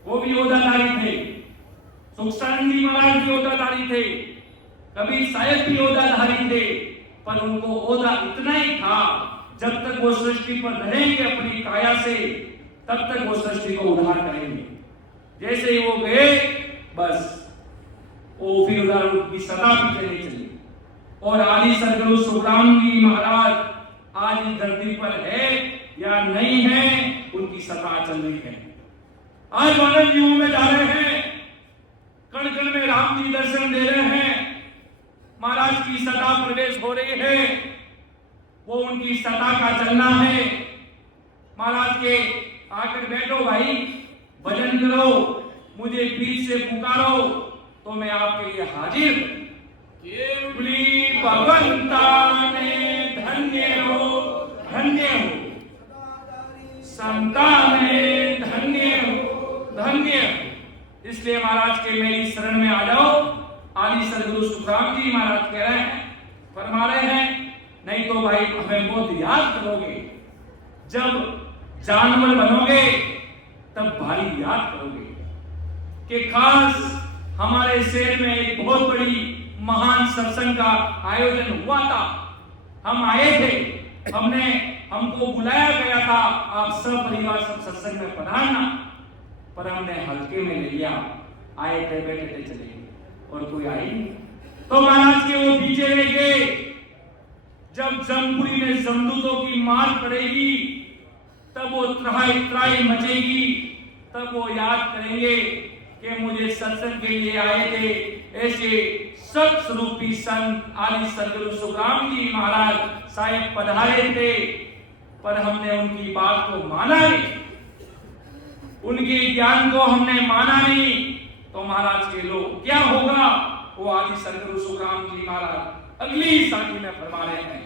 वो भी ओदाधारी थे। सुखसानंद जी महाराज भी ओदाधारी थे, कबीर साहब भी ओदाधारी थे, पर उनको ओदा इतना ही था, जब तक वो सृष्टि पर रहेंगे अपनी काया से तब तक वो सृष्टि को उद्धार करेंगे। जैसे ही वो गए बस वो फिर उधर उनकी सदा पीछे नहीं चली। और आदि सदगुरु सुखराम जी महाराज आज इस धरती पर है या नहीं है, उनकी सत्ता चल रही है। आज मानव जीवों में जा रहे हैं, कण कण में राम जी दर्शन दे रहे हैं, महाराज की सत्ता प्रवेश हो रही है, वो उनकी सत्ता का चलना है। महाराज के आकर बैठो भाई, भजन करो, मुझे बीच से पुकारो तो मैं आपके लिए हाजिर। केवली भगवंता ने धन्य हो संता में धन्य हो। इसलिए महाराज के मेरी शरण में आ जाओ। आदि सदगुरु सुखराम जी महाराज कह रहे हैं, फरमा रहे हैं, नहीं तो भाई हमें बहुत याद करोगे, जब जानवर बनोगे तब भारी याद करोगे कि खास हमारे शहर में एक बहुत बड़ी महान सत्संग का आयोजन हुआ था। हम आए थे, हमको बुलाया गया था, आप सब परिवार सब सत्संग में पधारना, पर हमने हल्के में ले लिया। आए थे, बैठे थे, चले गए और कोई आई नहीं। तो महाराज के वो पीछे रह गए। जब जमपुरी में जमदूतों की मार पड़ेगी तब वो त्राही मचेगी, तब वो याद करेंगे कि मुझे सत्संग के लिए आए थे ऐसे सत स्वरूपी संत आदि सदगुरु सुखराम जी महाराज साहब पधारे थे, पर हमने उनकी बात को माना नहीं, उनके ज्ञान को हमने माना नहीं। तो महाराज के लोग क्या होगा, वो आदि सदगुरु सुखराम जी महाराज अगली साखी में फरमा रहे हैं,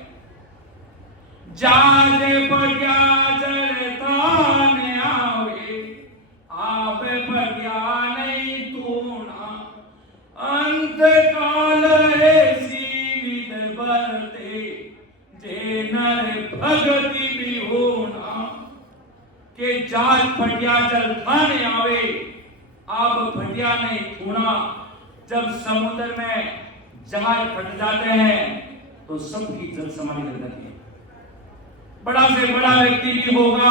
जाजे पग्या जलतान आवे, आवे पग्या नहीं तूना, अंत काल ऐसी विद बरते, जे नर भगति भी होना, के जाज फटिया जल थाने आवे, अब फटिया नहीं थूना। जब समुद्र में जहाज फट जाते हैं तो सबकी जल समाधि लग जाती है। बड़ा से बड़ा व्यक्ति भी होगा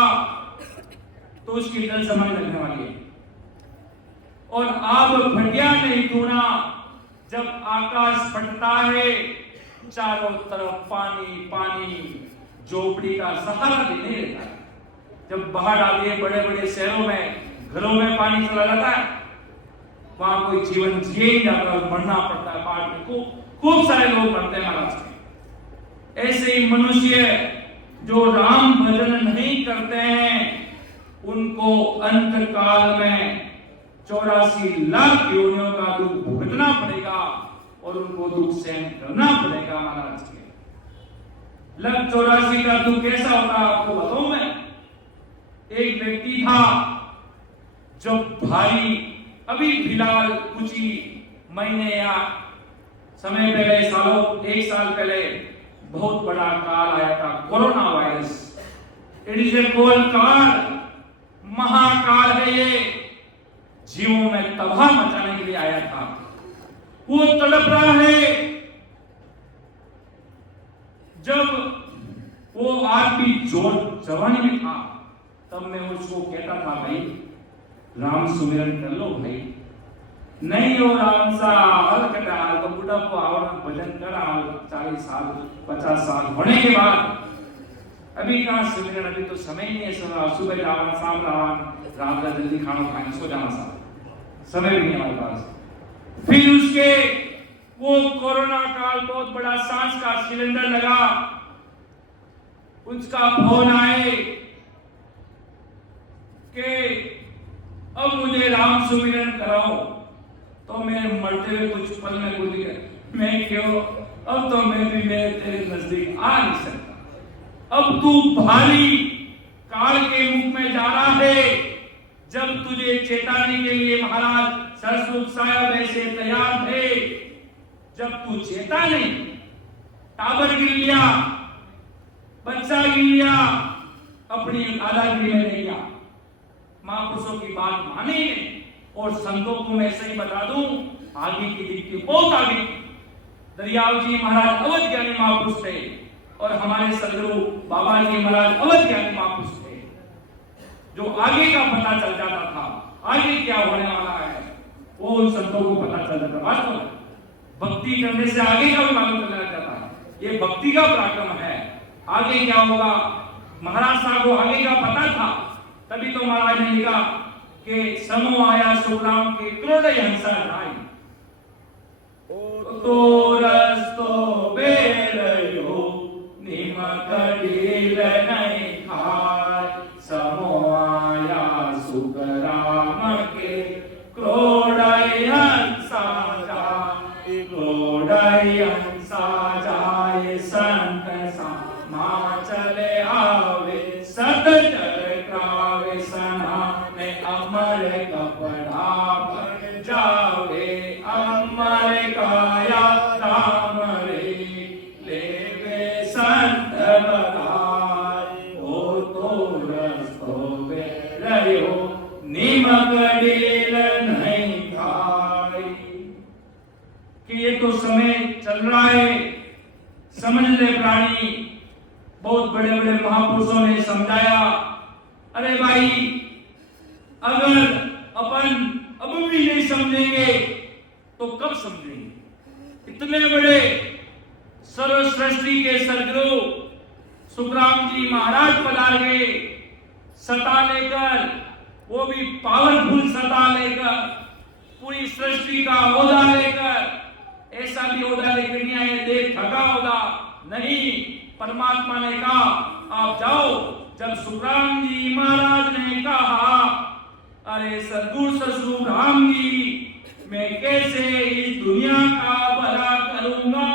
तो उसकी जल समाधि लगने वाली है। और अब फटिया नहीं थूना, जब आकाश फटता है चारों तरफ पानी पानी, झोपड़ी का सहारा भी नहीं रहता है। जब बाढ़ आती है, बड़े बड़े शहरों में घरों में पानी चला जाता है, वहां कोई जीवन जिए ही जाता है, मरना पड़ता है बाढ़ में। खूब सारे लोग मरते हैं महाराज के। ऐसे ही मनुष्य जो राम भजन नहीं करते हैं, उनको अंत काल में 84 लाख योनियों का दुख भुगतना पड़ेगा और उनको दुख सहन करना पड़ेगा महाराज के। लग 84 का दुख कैसा होता है आपको बताऊं मैं। एक व्यक्ति था जो भारी, अभी फिलहाल कुछ ही महीने या समय पहले, एक साल पहले बहुत बड़ा काल आया था, corona virus. It is a cold काल, महाकाल है ये, जीवों में तबाह मचाने के लिए आया था। वो तड़प रहा है। जब वो आदमी जोर जवानी में था तब मैं उसको कहता था, भाई राम सुमिरन कर लो भाई, नहीं हो राम सा हलकटाल तो बुढ़ापा और भजन करा 40 साल 50 साल होने के बाद। अभी कहाँ सुमिरन, अभी तो समय ही नहीं है, सुबह जावा शाम राम का जल्दी खाना खाए सो जाना सा, समय भी नहीं हमारे पास। फिर उसके वो कोरोना काल बहुत बड़ा सांस का सिलेंडर लगा, उसका फोन आए कि अब मुझे राम सुमिरन कराओ। तो मैं मरते हुए कुछ पल में बोल दिया, मैं क्यों, अब तो मैं भी मेरे तेरे नजदीक आ नहीं सकता। अब तू भारी काल के मुख में जा रहा है। जब तुझे चेताने के लिए महाराज सरस्वती साहब ऐसे तैयार थे, जब तू चेता नहीं, टावर गिर लिया, बच्चा गिर लिया, अपनी दादागिरी में नहीं गया, महापुरुषों की बात मानी नहीं। और संतों को मैं ऐसे ही बता दूं, आगे की दिक्कत बहुत आगे। दरियाव जी महाराज अवध ज्ञानी महापुरुष थे और हमारे सदगुरु बाबा जी महाराज अवध ज्ञानी महापुरुष थे, जो आगे का पता चल जाता था, आगे क्या होने वाला है वो उन संतों को पता चल जाता। वास्तव में भक्ति करने से आगे का भी मालूम चल जाता है। ये भक्ति का पराक्रम है। आगे क्या होगा महाराज साहब को आगे का पता था, तभी तो महाराज ने लिखा कि समो आया सुग्राम के क्रोध हंसा ढाई, तो रस्तो बेरयो निमक ढील नहीं खाय, समो आया सुग्राम के क्रोध हंसा जाय, क्रोध हंसा जाय, संत मा चले आवे, सत चल क्रावे, सना में अमर कपड़ा बन जावे, अमर काया राम रे लेवे संत बधाई, हो तो रस्तो पे रहो निमक ढील नहीं खाई। कि ये तो समय चल रहा है, समझ ले प्राणी। बहुत बड़े बड़े महापुरुषों ने समझाया, अरे भाई अगर अपन अब भी नहीं समझेंगे तो कब समझेंगे। इतने बड़े सर्व सृष्टि के सदगुरु सुखराम जी महाराज पधार गए सता लेकर, वो भी पावरफुल सता लेकर, पूरी सृष्टि का ओहदा लेकर। ऐसा भी ओहदा लेकर नहीं आए देख थका ओहदा नहीं, परमात्मा ने कहा आप जाओ। जब सुखराम जी महाराज ने कहा, अरे सदगुरु ससुर राम जी, मैं कैसे इस दुनिया का भला करूंगा।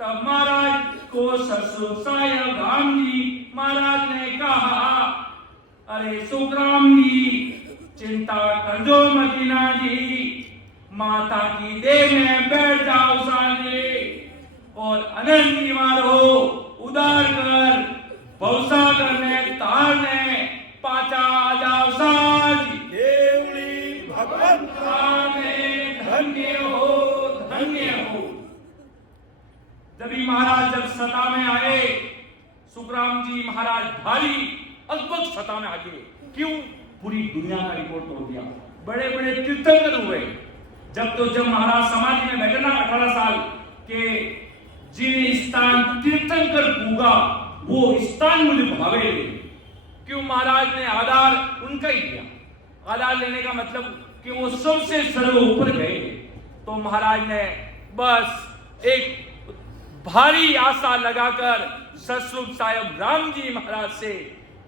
तब महाराज को ससुर साहेब राम जी महाराज ने कहा, अरे सुखराम जी चिंता कर दो मदीना जी, माता की देह में बैठ जाओ साजे, और अनंत निवार हो उदार कर भवसागर में तारने पाचा आ जाओ साज। देवली भगवंता में धन्य हो धन्य हो। जब महाराज जब सता में आए, सुखराम जी महाराज भारी अद्भुत सता में आ गए। क्यों? पूरी दुनिया का रिकॉर्ड तोड़ दिया। बड़े बड़े तीर्थंकर हुए। जब महाराज समाधि में बैठे ना 18 साल के, जिन स्थान तीर्थंकर पूगा वो स्थान मुझे भावे। क्यों? महाराज ने आधार उनका ही लिया। आधार लेने का मतलब कि वो सबसे सर्व ऊपर गए। तो महाराज ने बस एक भारी आशा लगाकर ससुर साहेब राम जी महाराज से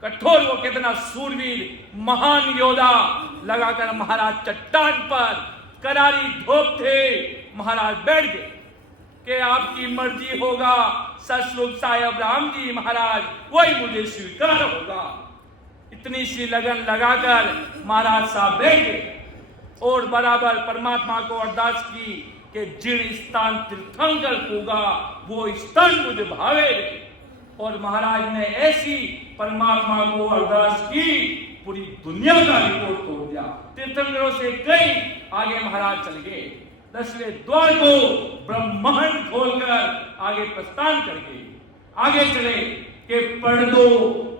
कठोर, वो कितना सूरवीर महान योद्धा, लगाकर महाराज चट्टान पर करारी धोप थे। महाराज बैठ गए कि आपकी मर्जी होगा सचमुच साहेब राम जी महाराज, वही मुझे स्वीकार होगा। इतनी सी लगन लगाकर महाराज साहब बैठ गए और बराबर परमात्मा को अरदास की कि जिन स्थान तीर्थंकर होगा वो स्थान मुझे भावे। और महाराज ने ऐसी परमात्मा को अरदास की, पूरी दुनिया का रिकॉर्ड तोड़ दिया। तीर्थंकरों से कई आगे महाराज चल गए, 10वें द्वार को ब्रह्मांड खोलकर आगे प्रस्थान कर गए। आगे चले कि पढ़ दो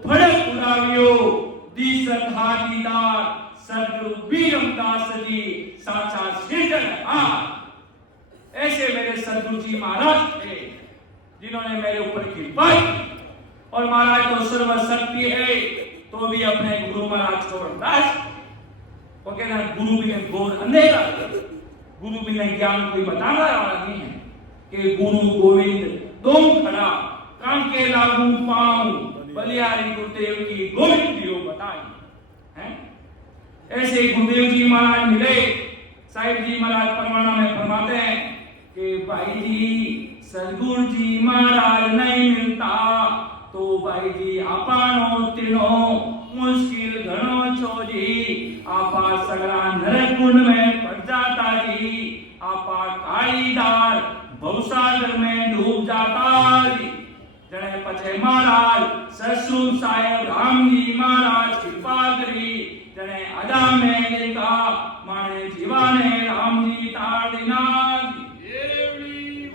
फड़क उड़ावियो दी सद्धादीदार सदगुरु बीरमदास जी साचा सृजनहार। ऐसे मेरे सदगुरु जी महाराज थे जिन्होंने मेरे ऊपर कृपा की। और महाराज तो सर्वशक्ति है तो भी अपने गुरु महाराज को अरदास, वो कहना गुरु भी ने घोर अंधेरा, गुरु भी ने ज्ञान कोई बताने वाला नहीं है कि गुरु गोविंद तुम खड़ा काम के लागू पाऊं बलियारी गुरुदेव की गोविंद दियो बताई है। ऐसे गुरुदेव जी महाराज मिले। साहिब जी महाराज परमाणा में फरमाते हैं कि भाई जी सदगुरु जी महाराज नहीं मिलता तो भाई जी आपानो तीनो मुश्किल घणो छो जी। आपा सगड़ा नरकुंड में पड़ जाता जी, आपा कालीदार भवसागर में डूब जाता जी। जने पछे महाराज ससुर साहेब राम जी महाराज कृपा करी, जने अदा में देखा माने जीवाने राम जी ताड़िना जी।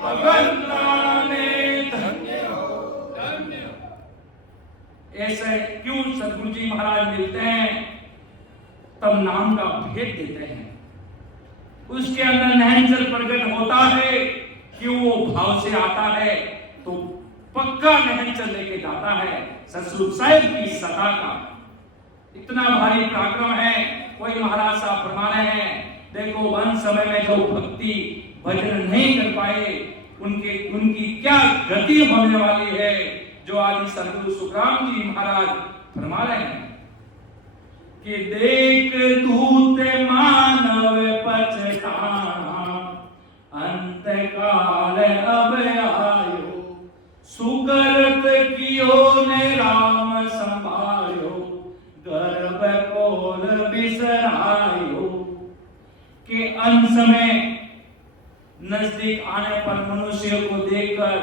भगवंता ने धन्य हो धन्य। ऐसे क्यों सदगुरु जी महाराज मिलते हैं तब नाम का भेद देते हैं। उसके अंदर नहनचल प्रकट होता है कि वो भाव से आता है तो पक्का नहनचल लेके जाता है ससुर साहिब की सता का। इतना भारी पराक्रम है। कोई महाराज साहब फरमा रहे हैं देखो वन समय में जो भक्ति भजन नहीं कर पाए उनकी क्या गति होने वाली है, जो आदि सदगुरु सुखराम जी महाराज फरमा रहे हैं कि देख दूते मानव पछताना अंत काल अब आयो, सुकरत कियो ने राम संभायो गर्भ कोल बिसरायो। के अंत समय नजदीक आने पर मनुष्य को देखकर,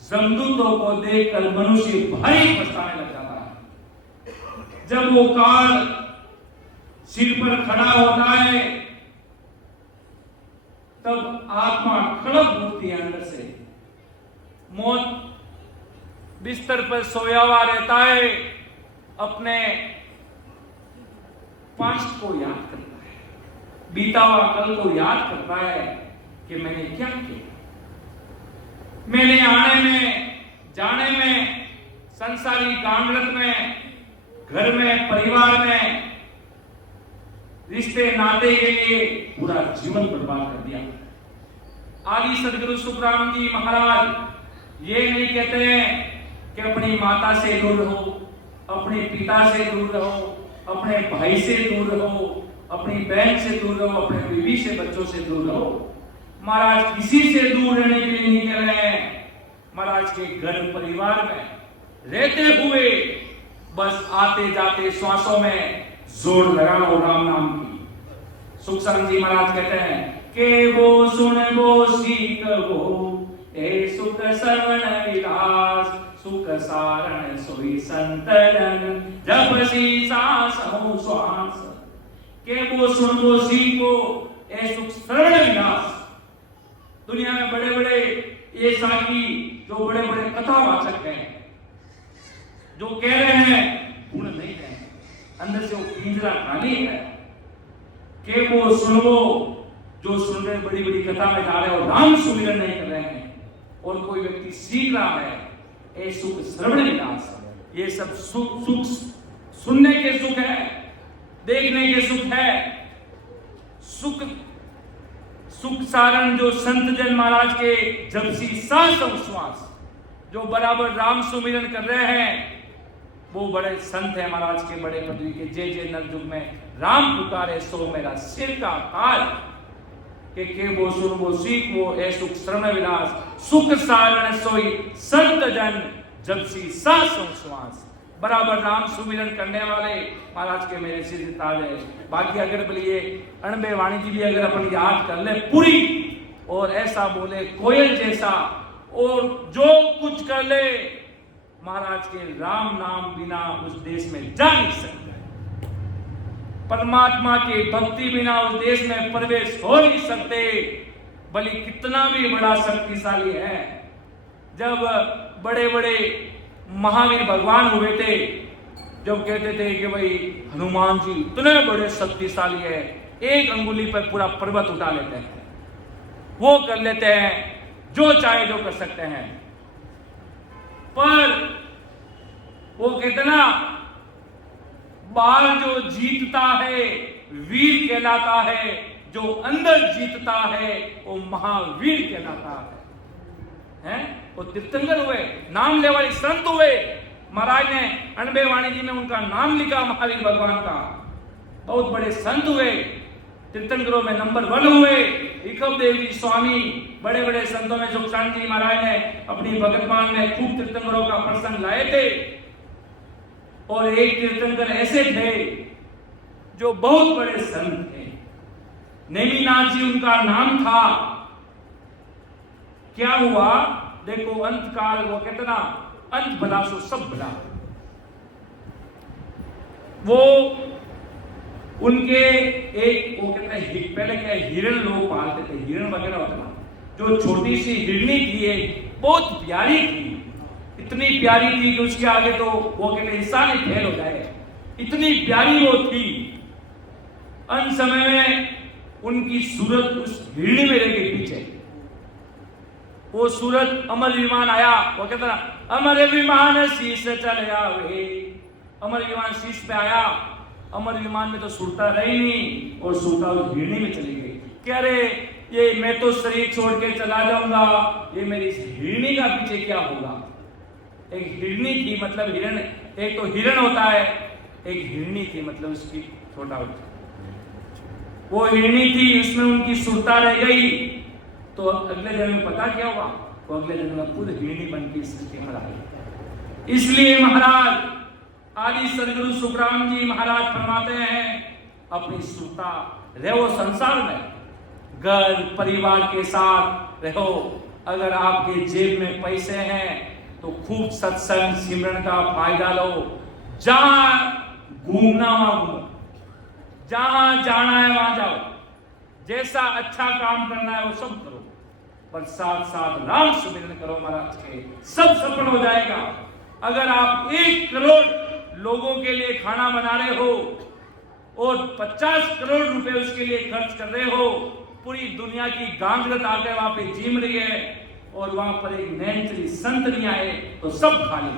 जमदूतों को देखकर मनुष्य भारी पछताने लग जाता है। जब वो काल सिर पर खड़ा होता है तब आत्मा खड़क उठती है अंदर से। मौत बिस्तर पर सोया हुआ रहता है, अपने पास्ट को याद करता है, बीता हुआ कल को याद करता है कि मैंने क्या किया। मैंने आने में जाने में संसारी कांगड़त में घर में परिवार में रिश्ते नाते के लिए पूरा जीवन बर्बाद कर दिया। आदि सदगुरु सुखराम जी महाराज ये नहीं कहते हैं कि अपनी माता से दूर रहो, अपने पिता से दूर रहो, अपने भाई से दूर रहो, अपनी बहन से दूर रहो, अपने बीवी से बच्चों से दूर रहो। महाराज किसी से दूर रहने के लिए नहीं कह रहे हैं। महाराज के घर परिवार में रहते हुए बस आते जाते श्वासों में जोर लगा लो राम नाम की। सुखसंग जी महाराज कहते हैं के वो सुन वो सीख वो ए सुख श्रवण विलास, सुख सारण सोई संतन जब सी सांस हो श्वास। के वो सुन वो सीखो ए सुख श्रवण विलास। दुनिया में बड़े बड़े ये साकी जो बड़े बड़े कथावाचक हैं, जो कह रहे हैं गुण नहीं है, अंदर से वो पिंजरा खाली है। के वो सुनो जो सुन रहे बड़ी बड़ी कथा में जा रहे हो, राम सुमिरन नहीं कर रहे हैं। और कोई व्यक्ति सीख रहा है ए सुख श्रवण विलास। ये सब सुख सुनने के सुख है, देखने के सुख है। सुख सारण जो संत जन महाराज के जब सी सांस और श्वास जो बराबर राम सुमिरन कर रहे हैं, वो बड़े संत है महाराज के बड़े पदवी के, जय जय नरजुग में राम पुकारे सो मेरा सिर का ताज, के वो सुन वो सीख वो ए सुख श्रम विलास, सुख सारण सोई संत जन जब सी सांसों श्वास। बराबर नाम सुमिरन करने वाले महाराज के मेरे सिर से ताज है। बाकी अगर बोलिए अणबे वाणी जी भी अगर अपन याद कर ले पूरी, और ऐसा बोले कोयल जैसा, और जो कुछ कर ले महाराज के राम नाम बिना उस देश में जा नहीं सकते, परमात्मा की भक्ति बिना उस देश में प्रवेश हो नहीं सकते। भले कितना भी बड़ा शक्तिशाली है, जब बड़े बड़े महावीर भगवान हुए थे, जब कहते थे कि भाई हनुमान जी इतने बड़े शक्तिशाली है, एक अंगुली पर पूरा पर्वत उठा लेते हैं, वो कर लेते हैं, जो चाहे जो कर सकते हैं। पर वो कितना बार जो जीतता है वीर कहलाता है, जो अंदर जीतता है वो महावीर कहलाता है। वो तीर्थंकर हुए, नाम ले वाले संत हुए। महाराज ने अणबे वाणी जी में उनका नाम लिखा, महावीर भगवान का, बहुत बड़े संत हुए, तीर्थंकरों में नंबर 1 हुए। इकब देव जी स्वामी, बड़े बड़े संतों में सुखचांद जी महाराज ने अपनी भगतमान में खूब तीर्थंकरों का प्रसंग लाए थे। और एक तीर्थंकर ऐसे थे जो बहुत बड़े संत थे, नेमिनाथ जी उनका नाम था। क्या हुआ देखो, अंत काल वो कहते ना, अंत भला सो सब भला। वो उनके एक वो कहते हैं, पहले क्या हिरण लोग पालते थे, हिरण वगैरह होता ना, जो छोटी सी हिरणी थी, एक बहुत प्यारी थी, इतनी प्यारी थी कि उसके आगे तो वो कहते इंसान ही फेल हो जाए, इतनी प्यारी वो थी। अंत समय में उनकी सूरत उस हिरणी में रह गई पीछे। वो सूरत अमर विमान आया, वो कहता ना, अमर विमान शीश चल आवे, अमर विमान शीश पे आया। अमर विमान में तो सुरता रही नहीं, और सुरता उस हिरणी में चली गई। कह रहे ये मैं तो शरीर छोड़ के चला जाऊंगा, ये मेरी हिरणी का पीछे क्या होगा। एक हिरणी थी, मतलब हिरण, एक तो हिरण होता है, एक हिरणी थी मतलब उसकी छोटा होता, वो हिरणी थी, उसमें उनकी सुरता रह गई। तो अगले जन्म में पता क्या हुआ, वो अगले जन्म में खुद हिरणी बन के सृष्टि में आई। इसलिए महाराज आदि सदगुरु सुखराम जी महाराज फरमाते हैं, अपनी सुरता रहो संसार में, घर परिवार के साथ रहो। अगर आपके जेब में पैसे हैं तो खूब सत्संग सिमरन का फायदा लो, जहां घूमना वहां घूमो, जहां जाना है वहां जाओ, जैसा अच्छा काम करना है वो सब करो, पर साथ साथ राम सुमिरन करो महाराज के, सब सफल हो जाएगा। अगर आप 1 करोड़ लोगों के लिए खाना बना रहे हो और 50 करोड़ रुपए उसके लिए खर्च कर रहे हो, पूरी दुनिया की गांगरत आकर वहां पे जीम रही है, और वहां पर एक नैनचरी संत नहीं आए तो सब खाली।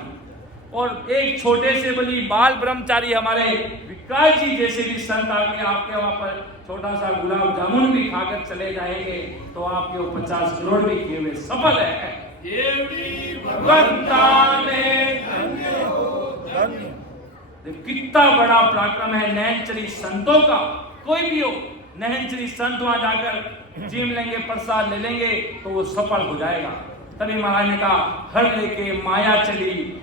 और एक छोटे से बली बाल ब्रह्मचारी हमारे विकास जी जैसे भी संत आके आपके वहां पर छोटा सा गुलाब जामुन भी खाकर चले जाएंगे, तो आपके वो 50 करोड़ भी किए हुए सफल है। ये भी भगवंता ने धन्य हो, धन्य। कितना बड़ा पराक्रम है नैनचरी संतों का। कोई भी हो, नैनचरी संत वहां जाकर जीम लेंगे, प्रसाद ले लेंगे तो वो सफल हो जाएगा। तभी महाराज ने कहा, हर लेके माया चली,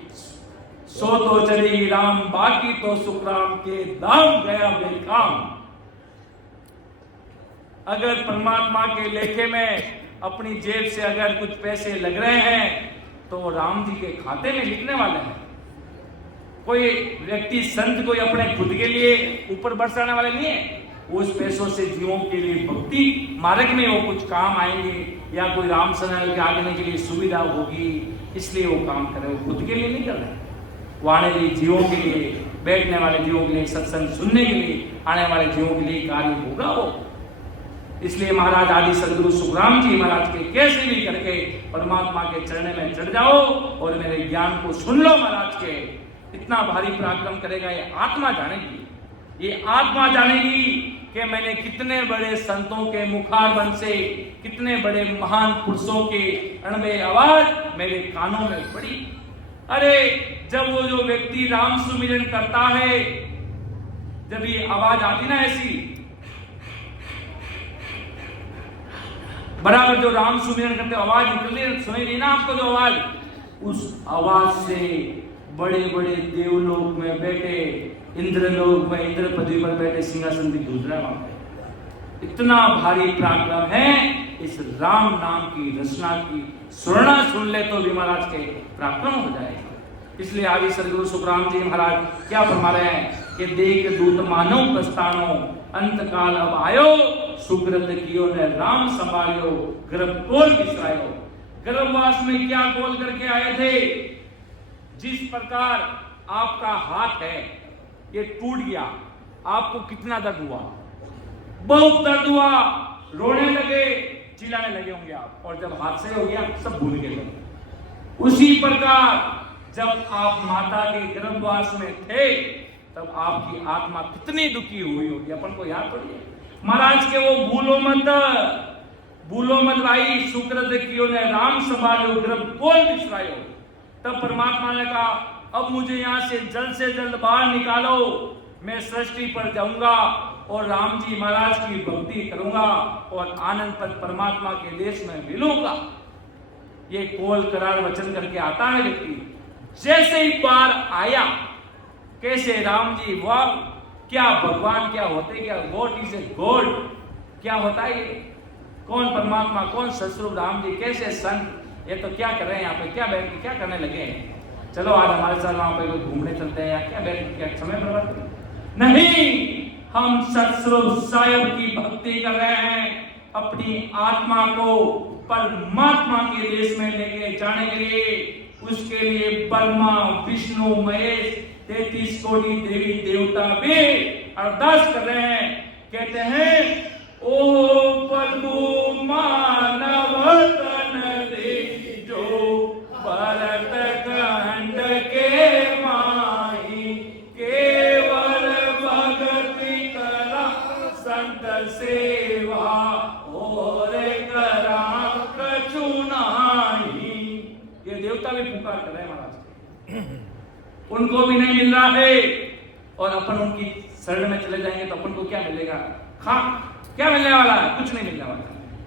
सो तो चली राम, बाकी तो सुखराम के दाम गया बेकाम। अगर परमात्मा के लेखे में अपनी जेब से अगर कुछ पैसे लग रहे हैं तो राम जी के खाते में लिखने वाले हैं। कोई व्यक्ति संत कोई अपने खुद के लिए ऊपर बरसाने वाले नहीं है, उस पैसों से जीवों के लिए भक्ति मार्ग में वो कुछ काम आएंगे, या कोई राम शरण के आगने के लिए सुविधा होगी, इसलिए वो काम कर रहे, वो खुद के लिए नहीं कर रहे, वो आने वाले जीवों के लिए, बैठने वाले जीवों के लिए, सत्संग सुनने के लिए, आने वाले जीवों के लिए कार्य होगा वो। इसलिए महाराज आदि सदगुरु सुखराम जी महाराज के कैसे भी करके परमात्मा के चरण में चढ़ जाओ और मेरे ज्ञान को सुन लो महाराज के। इतना भारी पराक्रम करेगा ये आत्मा जानेगी, ये आत्मा जानेगी कि मैंने कितने बड़े संतों के मुखारबंद से, कितने बड़े महान पुरुषों के अणबे आवाज मेरे कानों में पड़ी। अरे जब वो जो व्यक्ति राम सुमिरन करता है, जब ये आवाज आती ना ऐसी, बराबर जो राम सुमिरन करते आवाज निकल रही, सुनाई नहीं ना आपको जो आवाज, उस आवाज से बड़े बड़े देवलोक में बैठे, इंद्रलोक में इंद्र पदवी पर बैठे सिंहासन भी गूंज रहा है। इतना भारी पराक्रम है इस राम नाम की रचना की, सुनना सुन ले तो भी महाराज के पराक्रम हो जाएगा। इसलिए आदि सदगुरु सुखराम जी महाराज क्या फरमा रहे हैं कि देख दूत मानव प्रस्थानो, अंत काल अब आयो, सुकृत कियो ने राम संभालियो, गर्भ कोल बिसरायो। गर्भवास में क्या कोल करके आए थे? जिस प्रकार आपका हाथ है ये टूट गया, आपको कितना दर्द हुआ? बहुत दर्द हुआ, रोने लगे, चिल्लाने लगे होंगे आप, और जब हाथ से हो गया सब भूल गए। उसी प्रकार जब आप माता के गर्भवास में थे तब आपकी आत्मा कितनी दुखी हुई होगी, अपन को याद पड़ी। महाराज के वो भूलो मत भाई, सुकृत कियो ने राम संभालो, गर्भ कोल बिसरायो। तब परमात्मा ने कहा अब मुझे यहाँ से जल्द बाहर निकालो, मैं सृष्टि पर जाऊंगा और राम जी महाराज की भक्ति करूंगा और आनंद पद परमात्मा के देश में मिलूंगा। ये कोल करार वचन करके आता है व्यक्ति। जैसे ही बार आया, कैसे राम जी, वाह क्या भगवान क्या होते, क्या गॉड इज ए गॉड, क्या होता है ये, कौन परमात्मा, कौन ससुर राम जी, कैसे संत, ये तो क्या कर रहे हैं यहाँ पे, क्या बैठ के क्या करने लगे हैं, चलो आज हमारे साथ वहां पे घूमने चलते हैं, या क्या बैठ के क्या समय बर्बाद नहीं। हम सतस्वरूप साहिब की भक्ति कर रहे हैं, अपनी आत्मा को परमात्मा के देश में लेके जाने के लिए। उसके लिए ब्रह्मा विष्णु महेश 33 कोटि देवी देवता भी अरदास कर रहे हैं। कहते हैं ओ प्रभु मानव तन दीजो, भरत खंड के माही, केवल भक्ति करा संत सेवा, और करा कछु नाही। ये देवता भी पुकार कर रहे हैं महाराज, उनको भी नहीं मिल रहा है, और अपन उनकी शरण में चले जाएंगे तो अपन को क्या मिलेगा? क्या मिलने वाला है? कुछ नहीं मिलने वाला।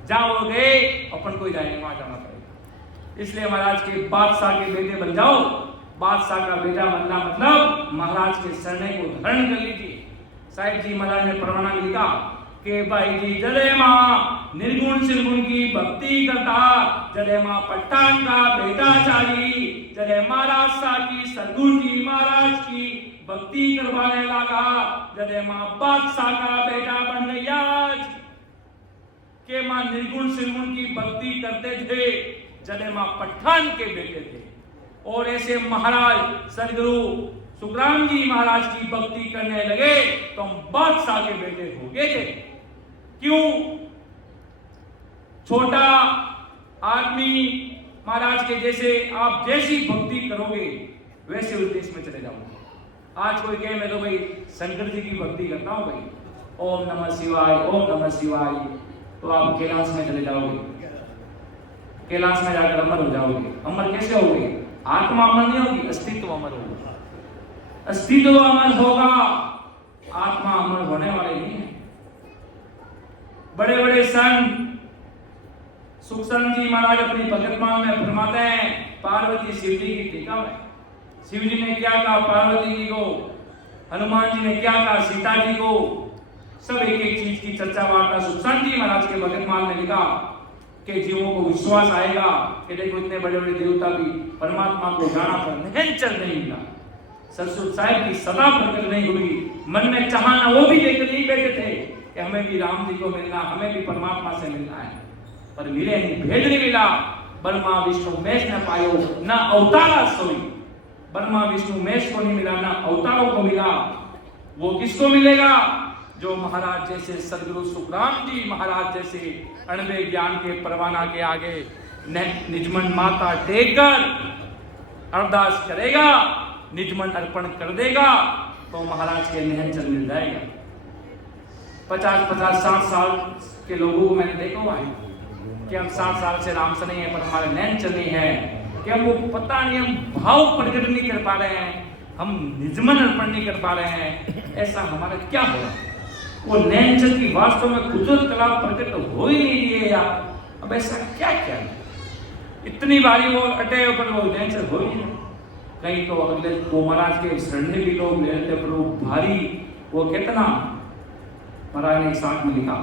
जाओगे अपन को ही जाएंगे, वहां जाना पड़ेगा। इसलिए महाराज के बादशाह के बेटे बन जाओ। बादशाह का बेटा बनना मतलब महाराज के शरण को धारण कर लीजिए। साहिब जी महाराज ने परवाना में लिखा कि भाई जी जले माँ निर्गुण निर्गुण की भक्ति करता, जले माँ पट्टान का बेटा चाली, जले महाराज सा की सदगुरु जी महाराज की भक्ति करवाने लगा, जले माँ बादशाह का बेटा बन गया। के माँ निर्गुण निर्गुण की भक्ति करते थे, जले माँ पठान के बेटे थे। और ऐसे महाराज सदगुरु सुखराम जी महाराज की भक्ति करने लगे तो हम बादशाह के बेटे हो गए थे। क्यों? छोटा आदमी महाराज के जैसे आप जैसी भक्ति करोगे वैसे उस देश में चले जाओगे। आज कोई कहे मैं तो भाई शंकर जी की भक्ति करता हूं भाई, ओम नमः शिवाय ओम नमः शिवाय, तो आप कैलाश में चले जाओगे, कैलाश में जाकर अमर हो जाओगे। अमर कैसे होगे? आत्मा अमर नहीं होगी, अस्तित्व अमर होगा। अस्तित्व अमर होगा, आत्मा अमर होने वाले नहीं है। बड़े बड़े संत सुखचंद जी महाराज अपनी भगतमान में फरमाते हैं, पार्वती शिव जी की टीका में शिव जी ने क्या कहा पार्वती जी को, हनुमान जी ने क्या कहा सीता जी को, सब एक एक चीज की चर्चा वार्ता सुखचंद जी महाराज के भगतमान में लिखा कि जीवों को विश्वास आएगा कि देखो इतने बड़े बड़े देवता भी परमात्मा को जाना पर निहंचल नहीं मिला। सरस्वती साहिब की सदा प्रकट नहीं हुई, मन में चाहना वो भी लेकर नहीं बैठे थे कि हमें भी राम जी को मिलना, हमें भी परमात्मा से मिलना है, पर मिले नहीं, भेद नहीं मिला। ब्रह्मा विष्णु महेश न पायो न अवतारा सोई, ब्रह्मा विष्णु महेश को नहीं मिला ना अवतारों को मिला। वो किसको मिलेगा? जो महाराज जैसे सदगुरु सुखराम जी महाराज जैसे अणवे ज्ञान के परवाना के आगे निजमन माथा टेककर अरदास करेगा, निजमन अर्पण कर देगा तो महाराज के निहंचल मिल जाएगा। 50-60 साल के लोगों को मैंने देखा हुआ है कि हम 60 साल से राम से नहीं है पर हमारे नैन चल नहीं है। कि हम वो पता नहीं, हम भाव प्रकट नहीं कर पा रहे हैं, हम निजमन अर्पण नहीं कर पा रहे हैं, ऐसा हमारा क्या हो रहा है? वो नैनचंद की वास्तव में कुदरत कला प्रकट हो ही नहीं रही है यार। अब ऐसा क्या क्या है? इतनी बारी वो अटे पर वो नैनचंद हो ही नहीं। कहीं तो अगले वो महाराज के शरणे भी लोग ले लेते, पर वो भारी, वो कितना महाराज ने एक साथ में लिखा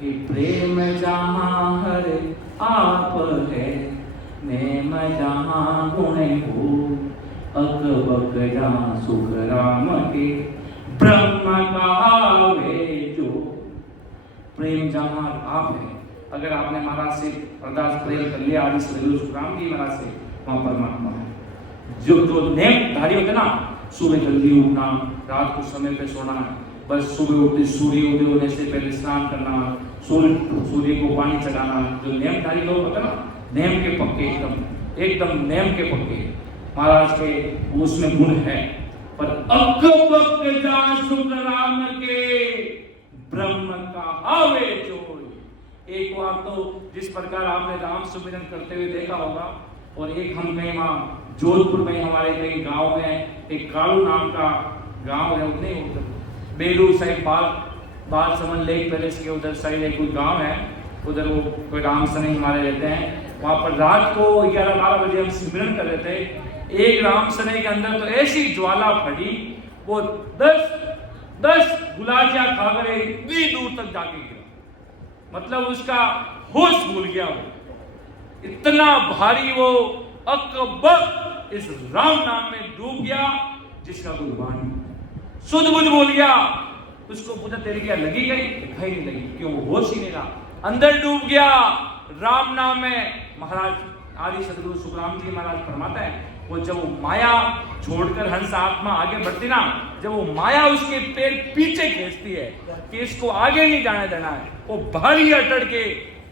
कि प्रेम जहाँ हर आप है, नेम जहाँ गुण हो, अक बक जहाँ सुख राम के, ब्रह्म कहावे जो। प्रेम जहाँ आप है, अगर आपने महाराज से अरदास प्रेम कर लिया आदि सदगुरु सुखराम जी महाराज से, वहाँ परमात्मा है। जो जो नेम धारी होते ना, सुबह जल्दी उठना, रात को समय पे सोना, बस सुबह उठते सूर्य उदय होने से पहले स्नान करना, सूर्य को पानी चढ़ाना, जो नेम धारी लोग होते ना, नेम के पक्के, एकदम एकदम नेम के पक्के, महाराज के उसमें गुण है। पर अक बक जा सुख राम के, ब्रह्म कहावे जोड़। एक बार तो जिस प्रकार आपने राम सुमिरन करते हुए देखा होगा, और एक हम कहीं वहाँ जोधपुर में हमारे कहीं गांव में एक कालू नाम का गांव है, उतने उधर बेलू साइड बाल समन लेक पैलेस के उधर साइड एक कोई गांव है, उधर वो कोई राम सने हमारे रहते हैं। वहाँ पर रात को 11-12 बजे हम सिमरन कर रहे थे। एक राम सने के अंदर तो ऐसी ज्वाला फटी, वो 10 गुलाजिया खा कर इतनी दूर तक जाके गिरा, मतलब उसका होश भूल गया। वो इतना भारी वो अकबर इस राम नाम में डूब गया जिसका कोई वाणी, शुद्ध बुद्ध बोल गया। उसको पूछा तेरी क्या लगी गई? दिखाई नहीं लगी, क्यों? वो होश ही नहीं रहा, अंदर डूब गया राम नाम में। महाराज आदि सदगुरु सुखराम जी महाराज फरमाता है, वो जब वो माया छोड़कर हंस आत्मा आगे बढ़ती ना, जब वो माया उसके पैर पीछे खींचती है कि इसको आगे नहीं जाने देना है, वो भारी अटड़ के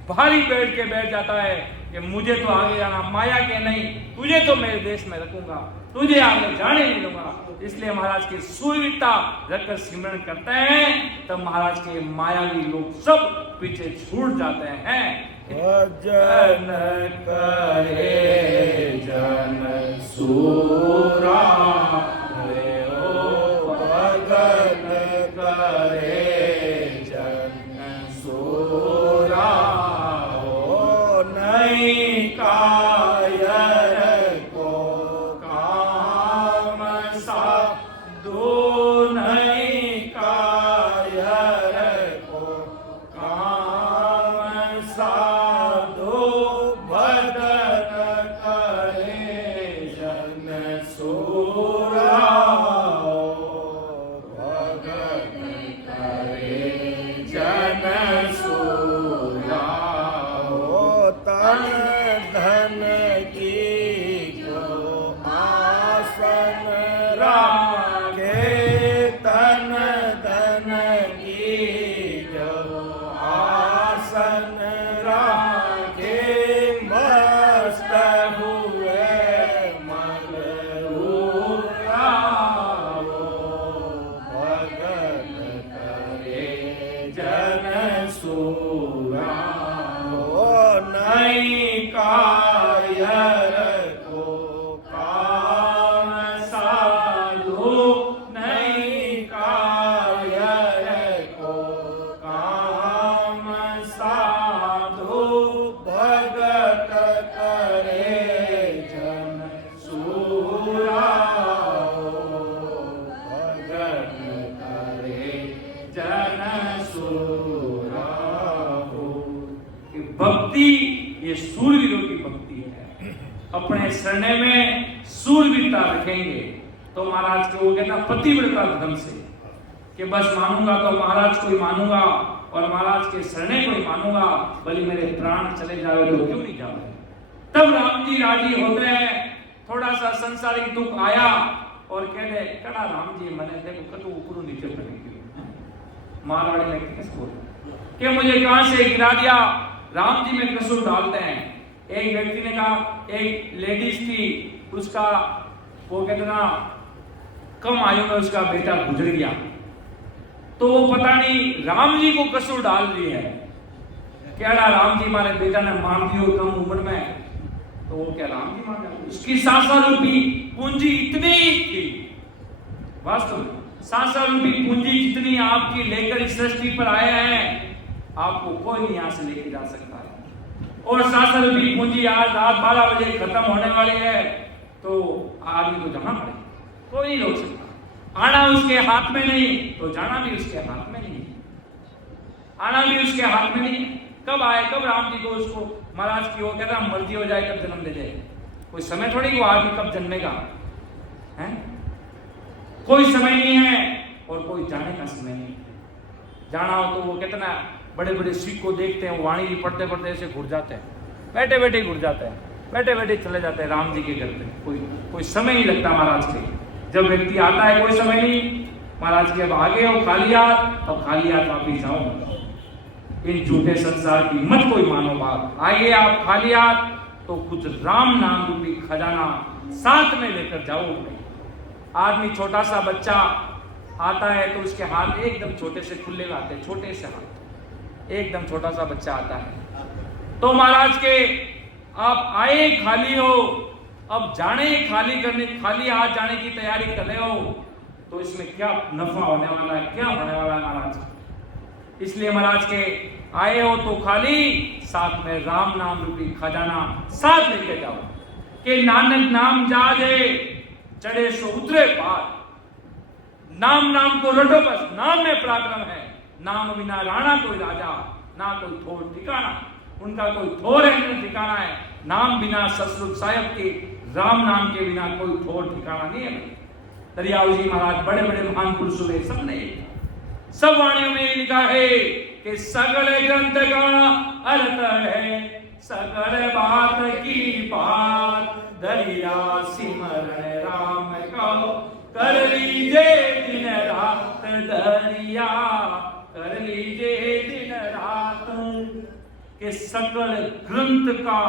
भारी बैठ जाता है कि मुझे तो आगे जाना, माया के नहीं, तुझे तो मेरे देश में रखूंगा, तुझे आगे जाने नहीं दूंगा। इसलिए महाराज की सूर्यता रखकर सिमरन करते हैं, तब महाराज के मायावी लोग सब पीछे छूट जाते हैं। भजन करे जन सूरा, भजन करे जन सूरा, ओ नहीं कायर को काम साधु, नहीं कायर को काम साधु, भजन करे जन सूरा, भजन करे जन सूरा, तन धन की जो आसन राखे, तन धन की जो आसन राखे, मस्त हुए मगरूरा, भगत करे जन सूरा, नहीं कायर को काम साधु, नहीं कायर को काम साधु, भगत करे जन सूरा, भगत करे जन सूरा। भक्ति ये सूरवीरों की भक्ति है। अपने शरणे में सूरवीरता रखेंगे तो महाराज के वो कहना पतिव्रता धर्म से, कि बस मानूंगा तो महाराज को ही मानूंगा और महाराज के शरणे को ही मानूंगा, भले मेरे प्राण चले जाए तो क्यों नहीं जाए। तब राम जी राजी होते हैं। थोड़ा सा संसारिक दुख आया और कहते कड़ा राम जी मैंने देखो कटु ऊपर नीचे पड़ने महाराणी ने कैसे बोला कि मुझे कहां से गिरा दिया। राम जी में कसूर डालते हैं। एक व्यक्ति ने कहा, एक लेडीज थी, उसका वो कहते ना कम आयु में उसका बेटा गुजर गया, तो वो पता नहीं राम जी को कसूर डाल रही है। क्या राम जी हमारे बेटा ने मार दियो कम उम्र में, तो वो क्या राम जी मान जाते? उसकी सासा रूपी पूंजी इतनी थी, वास्तव में सासा रूपी पूंजी जितनी आपकी लेकर इस सृष्टि पर आए हैं, आपको कोई नहीं यहां से लेके जा सकता है। और सासा रूपी पूंजी आज रात 12 बजे खत्म होने वाली है, तो आदमी को जाना पड़ेगा, कोई नहीं रोक सकता। आना उसके हाथ में नहीं, तो जाना भी उसके हाथ में नहीं, आना भी उसके हाथ में नहीं। कब आए, कब राम जी को उसको महाराज की वो कहता मर्जी हो जाए कब जन्म दे दे, कोई समय थोड़ी को आदमी कब जन्मेगा है, कोई समय नहीं है और कोई जाने का समय नहीं। जाना हो तो वो कितना बड़े बड़े सिख को देखते हैं, वाणी जी पढ़ते पढ़ते ऐसे घुर जाते हैं, बैठे बैठे घुर जाते हैं, बैठे बैठे चले जाते हैं राम जी के घर पे, कोई समय नहीं लगता महाराज के। जब व्यक्ति आता है कोई समय नहीं, महाराज के अब आगे हो खाली हाथ, अब खाली हाथ वापिस जाओ, इन झूठे संसार की मत कोई मानो बात। आइए आप खाली हाथ, तो कुछ राम नाम रूपी खजाना साथ में लेकर जाओ। आदमी छोटा सा बच्चा आता है तो उसके हाथ एकदम छोटे से खुले आते हैं, छोटे से हाथ, एकदम छोटा सा बच्चा आता है। तो महाराज के आप आए खाली हो, अब जाने खाली हाथ जाने की तैयारी कर रहे हो, तो इसमें क्या नफा होने वाला है, क्या होने वाला है महाराज। इसलिए महाराज के आए हो तो खाली, साथ में राम नाम रूपी खजाना साथ लेके जाओ, कि नानक नाम जाजे चढ़े सो उतरे पार। नाम को रटो बस, नाम में पराक्रम है, नाम बिना राणा कोई राजा, ना कोई थोर ठिकाना, उनका कोई थोर है न ठिकाना है। नाम बिना ससुर साहेब के, राम नाम के बिना कोई थोर ठिकाना नहीं है। दरियाव जी महाराज बड़े बड़े महान पुरुष हुए, सबने सब वाणियों में लिखा है कि सकल ग्रंथ का अर्थ है, सकल बात की बात, दरिया सिमरण राम का कर लीजे दिन रात, दरिया कर लीजे दिन रात। के सकल ग्रंथ का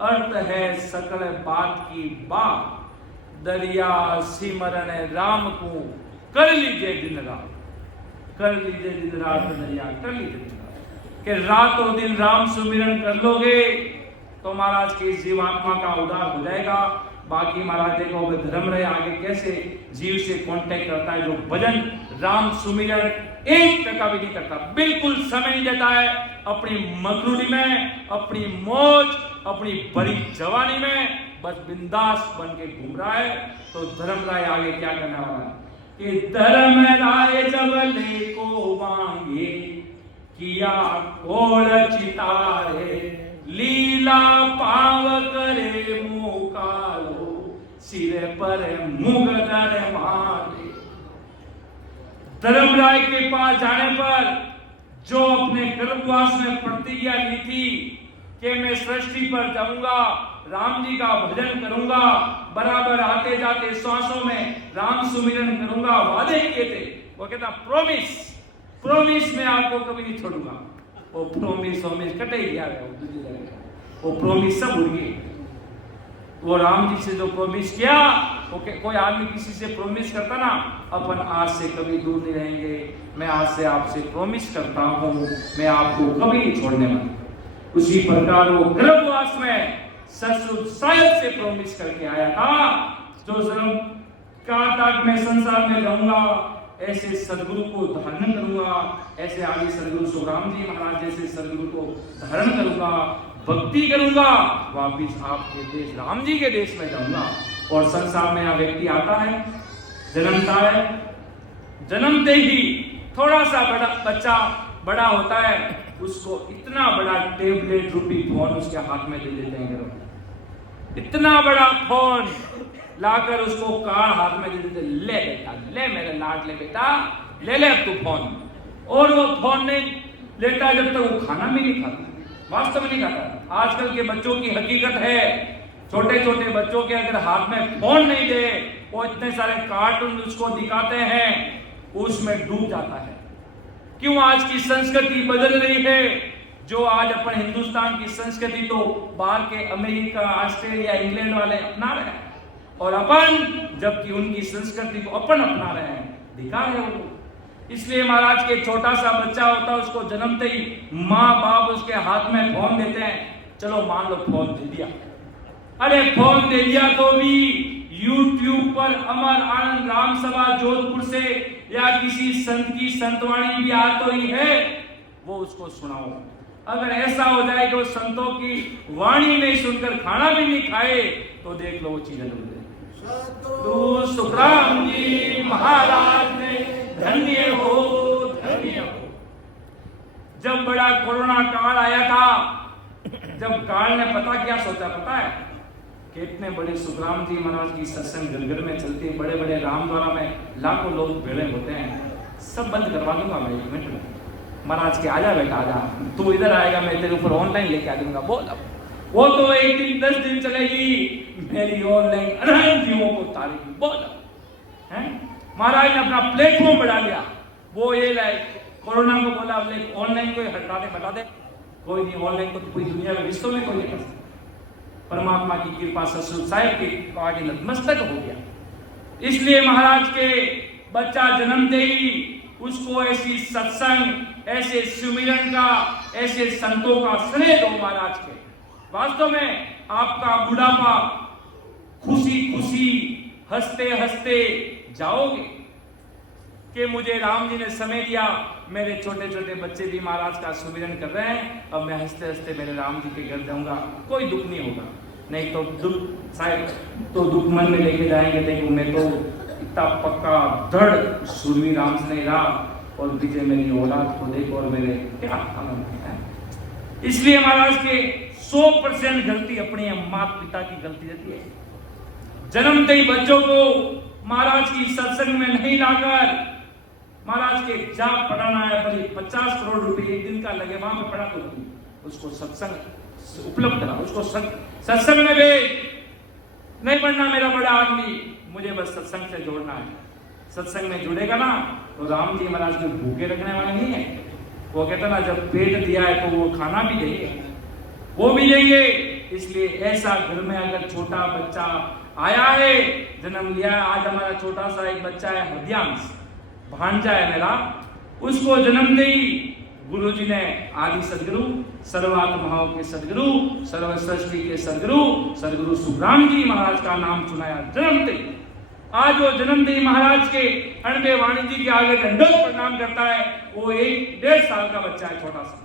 अर्थ है सकल बात की बात, दरिया सिमरण राम को कर लीजिए दिन रात, कर लीजिए दिन रात, दरिया कर लीजिए दिन रात। कि रात और दिन राम सुमिरन कर लोगे तो महाराज की जीवात्मा का उद्धार हो जाएगा। बाकी महाराज देखो धर्म रहे आगे कैसे जीव से कांटेक्ट करता है, जो भजन राम सुमिरन 1% भी नहीं करता, बिल्कुल समय नहीं देता है, अपनी मकरूरी में, अपनी मौज, अपनी बड़ी जवानी में बस बिंदास बन के घूम रहा है। तो धर्म राय आगे क्या करने वाला है कि धर्म राय जब ले को मांगे, किया कोल चितारे, लीला पाव करे मुकालो, सिर पर मुगदर मारे। धर्मराय के पास जाने पर जो अपने गर्भवास में प्रतिज्ञा ली थी कि मैं सृष्टि पर जाऊंगा, राम जी का भजन करूंगा, बराबर आते जाते सांसों में राम सुमिरन करूंगा, वादे किए थे, वो कहता प्रोमिस मैं आपको कभी नहीं छोड़ूंगा। वो प्रोमिस कटे गया, वो प्रोमिस सब उड़ गए। वो राम जी से जो प्रोमिस किया, वो कोई आदमी किसी से प्रोमिस करता ना, अपन आज से कभी दूर नहीं रहेंगे, मैं आज से आपसे प्रोमिस करता हूं, मैं आपको कभी नहीं छोड़ने वाला। उसी प्रकार वो गर्भवास में ससुर साहिब से प्रोमिस करके आया था, जो जन्म कहा था कि मैं संसार में रहूंगा, ऐसे सदगुरु को धारण करूंगा, ऐसे आगे सदगुरु सुखराम जी महाराज जैसे सदगुरु को धारण करूंगा, भक्ति करूंगा, वापिस आपके देश राम जी के देश में जाऊंगा। और संसार में यह व्यक्ति आता है, जन्मता है, जन्मते ही थोड़ा सा बड़ा बच्चा बड़ा होता है, उसको इतना बड़ा टेबलेट रूपी फोन उसके हाथ में दे देते हैं, इतना बड़ा फोन लाकर उसको कार हाथ में दे देते, ले बेटा, ले मेरे लाडले बेटा, ले ले अब तू फोन। और वो फोन नहीं लेता जब तक वो खाना भी नहीं खाता, वास्तव में नहीं खाता। आजकल के बच्चों की हकीकत है, छोटे छोटे बच्चों के अगर हाथ में फोन नहीं दे, वो इतने सारे कार्टून उसको दिखाते हैं, उसमें डूब जाता है। क्यों? आज की संस्कृति बदल रही है। जो आज अपन हिंदुस्तान की संस्कृति तो बाहर के अमेरिका, ऑस्ट्रेलिया, इंग्लैंड वाले अपना रहे हैं, और अपन जबकि उनकी संस्कृति को अपन अपना रहे हैं, दिखा रहे हो। इसलिए महाराज के छोटा सा बच्चा होता है, उसको जन्मते ही माँ बाप उसके हाथ में फोन देते हैं, चलो मान लो फोन दे दिया, अरे फोन दे दिया तो भी YouTube पर अमर आनंद राम सभा जोधपुर से या किसी संत की संतवाणी भी आ तो ही है, वो उसको सुनाओ। अगर ऐसा हो जाए कि वो संतों की वाणी नहीं सुनकर खाना भी नहीं खाए तो देख लो वो चीजें हो जाए। तो सुखराम जी महाराज ने धन्य हो, धन्य हो। जब बड़ा कोरोना काल आया था, जब काल ने पता क्या सोचा पता है कि इतने बड़े सुखराम जी महाराज की सत्संग घर में चलती है, बड़े बड़े रामद्वारा में लाखों लोग भेड़े होते हैं, सब बंद करवा दूंगा मैं 1 मिनट में। महाराज के आजा बेटा आजा, तू इधर आएगा मैं तेरे ऊपर ऑनलाइन लेके आ दूंगा। बोल अब वो तो 1 दिन 10 दिन चलेगी, मेरी ऑनलाइन अनंत जीवों को तारेगी। बोल हैं महाराज ने अपना प्लेटफॉर्म बढ़ा लिया। वो ये कोरोना को बोला ऑनलाइन को हटा दे बता दे, कोई नहीं, ऑनलाइन को तो पूरी दुनिया में विश्व में कोई नहीं कर सकता। परमात्मा की कृपा ससुर साहेब के आगे नतमस्तक हो गया। इसलिए महाराज के बच्चा जन्मते ही उसको ऐसी सत्संग, ऐसे सुमिरन का, ऐसे संतों का स्नेह दो महाराज के। वास्तव में आपका बुढ़ापा खुशी खुशी हंसते हंसते जाओगे कि मुझे राम जी ने समय दिया, मेरे छोटे छोटे बच्चे भी महाराज का सुमिरन कर रहे हैं, अब मैं हंसते हंसते मेरे राम जी के घर जाऊंगा, कोई दुख नहीं होगा। नहीं तो दुख शायद तो दुख मन में लेके जाएंगे, देखो मैं तो इतना पक्का दृढ़ सुरवीर राम से नहीं रहा और विजय मेरी औलाद को देखो और मेरे क्या आनंद है। इसलिए महाराज के 100% गलती अपनी माता पिता की गलती रहती है। जन्मते ही बच्चों को महाराज की सत्संग में नहीं लाकर महाराज के जाप पढ़ाना है, भले 50 करोड़ रुपए 1 दिन का लगे, वहां पे पढ़ा तो उसको सत्संग उपलब्ध करा, उसको सत्संग में भेज। नहीं पढ़ना मेरा बड़ा आदमी, मुझे बस सत्संग से जोड़ना है। सत्संग में जुड़ेगा ना तो राम जी महाराज को भूखे रखने वाले नहीं है। वो कहता ना जब पेट दिया है तो वो खाना भी देंगे, वो भी देंगे। इसलिए ऐसा घर में अगर छोटा बच्चा आया है, जन्म लिया है, आज हमारा छोटा सा एक बच्चा है हृदयांश, भांजा है मेरा, उसको जन्म दे ही गुरु जी ने आदि सदगुरु, सर्वात्माओं के सदगुरु, सर्वसृष्टि के सदगुरु सुखराम जी महाराज का नाम सुनाया जन्मते। आज वो जन्मते महाराज के अणबे वाणी जी के आगे दंडोत प्रणाम करता है। वो 1-1.5 साल का बच्चा है, छोटा सा।